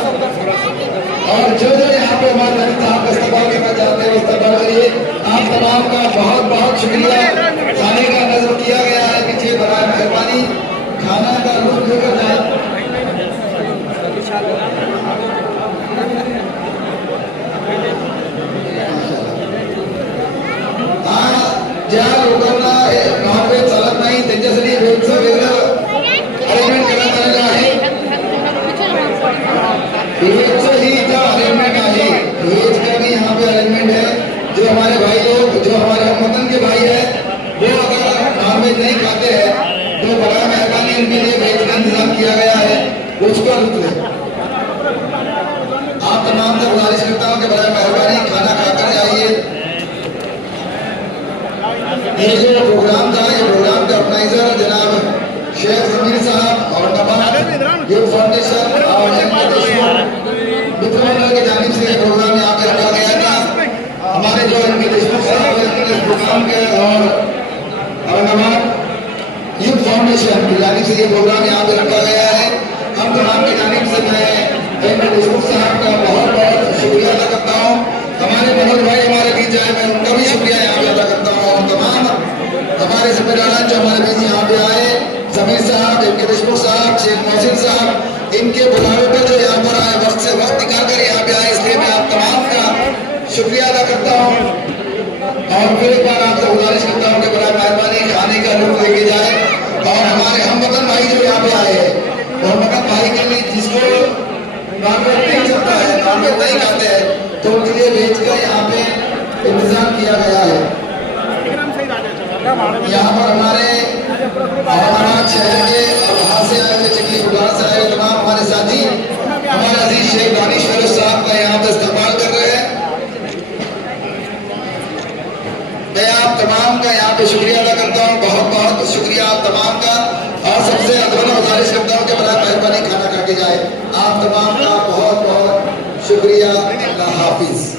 और जो यहाँ पे हमारे नबी साहब का इस्तेमाल करना चाहते हैं वो इस्तेमाल करिए। आप तमाम का बहुत बहुत शुक्रिया। खाने का नजर किया गया है पीछे, बराए मेहरबानी खाना का लुत्फ लेकर जाए। ज्या लोकांना नॉनव्हेज चालत नाही त्यांच्यासाठी व्हेजचं वेगळं अरेंजमेंट करण्यात आलेलं आहे। व्हेजचं ही जो अरेंजमेंट है, व्हेज का भी यहाँ पे अरेंजमेंट है। जो हमारे भाई लोग, जो हमारे हमवतन के भाई है, वो अगर नॉनवेज नहीं खाते हैं तो बड़ा मेहरबानी उनके लिए व्हेज का इंतजाम किया गया है, उसका लुत्फ लें। आप तमाम से गुजारिश करता हूँ कि बड़ा मेहरबानी खाना खाकर जाइए। ये जो प्रोग्राम था, ये प्रोग्राम के ऑर्गेनाइजर जनाब शेख जमीर साहब और नवाब यूथ फाउंडेशन और मित्र मंडल की जानिब से ये प्रोग्राम यहाँ पे रखा गया था। हमारे जो इनके देशमुख साहब हैं, इस प्रोग्राम के और नवाब यूथ फाउंडेशन की जानिब से ये प्रोग्राम यहाँ पे रखा गया है। हम तमाम की जानिब से मैं इनके देशमुख साहब का बहुत बहुत शुक्रिया अदा करता हूँ। हमारे मनोज भाई हमारे बीच आए, मैं उनका भी शुक्रिया यहाँ पे अदा करता हूँ। और तमाम हमारे जिम्मेदारान जो हमारे बीच यहाँ पे आए, जमीर साहब, इनके देशमुख साहब, शेख मोहसिन साहब, इनके बुलावे पर जो यहाँ पर आए, वक्त से वक्त निकाल कर यहाँ पे आए, इसलिए मैं आप तमाम का शुक्रिया अदा करता हूँ। और फिर एक बार आपसे गुजारिश करता हूँ कि बड़ा मेहरबानी खाने का लुत्फ लेके जाए। और हमारे हमवतन भाई जो यहाँ पे आए हैं, वो हमवतन भाई के लिए जिसको नॉनवेज नहीं चलता है, नॉनवेज नहीं खाते हैं, तो उनके लिए वेज का यहाँ पे इंतजाम किया गया है। यहाँ पर हमारे औरंगाबाद शहर के और बाहर से आए हुए, चिखली बुखार से आए हुए तमाम हमारे साथी हमारे अजीज शेख दानिश फिरोज साहब का यहाँ पे इस्तेमाल कर रहे हैं। मैं आप तमाम का यहाँ पे शुक्रिया अदा करता हूँ, बहुत बहुत शुक्रिया आप तमाम का। और सबसे अदब गुजारिश करता हूँ कि बड़ा मेहरबानी खाना खा के जाए। आप तमाम का बहुत बहुत शुक्रिया। अल्लाह हाफिज।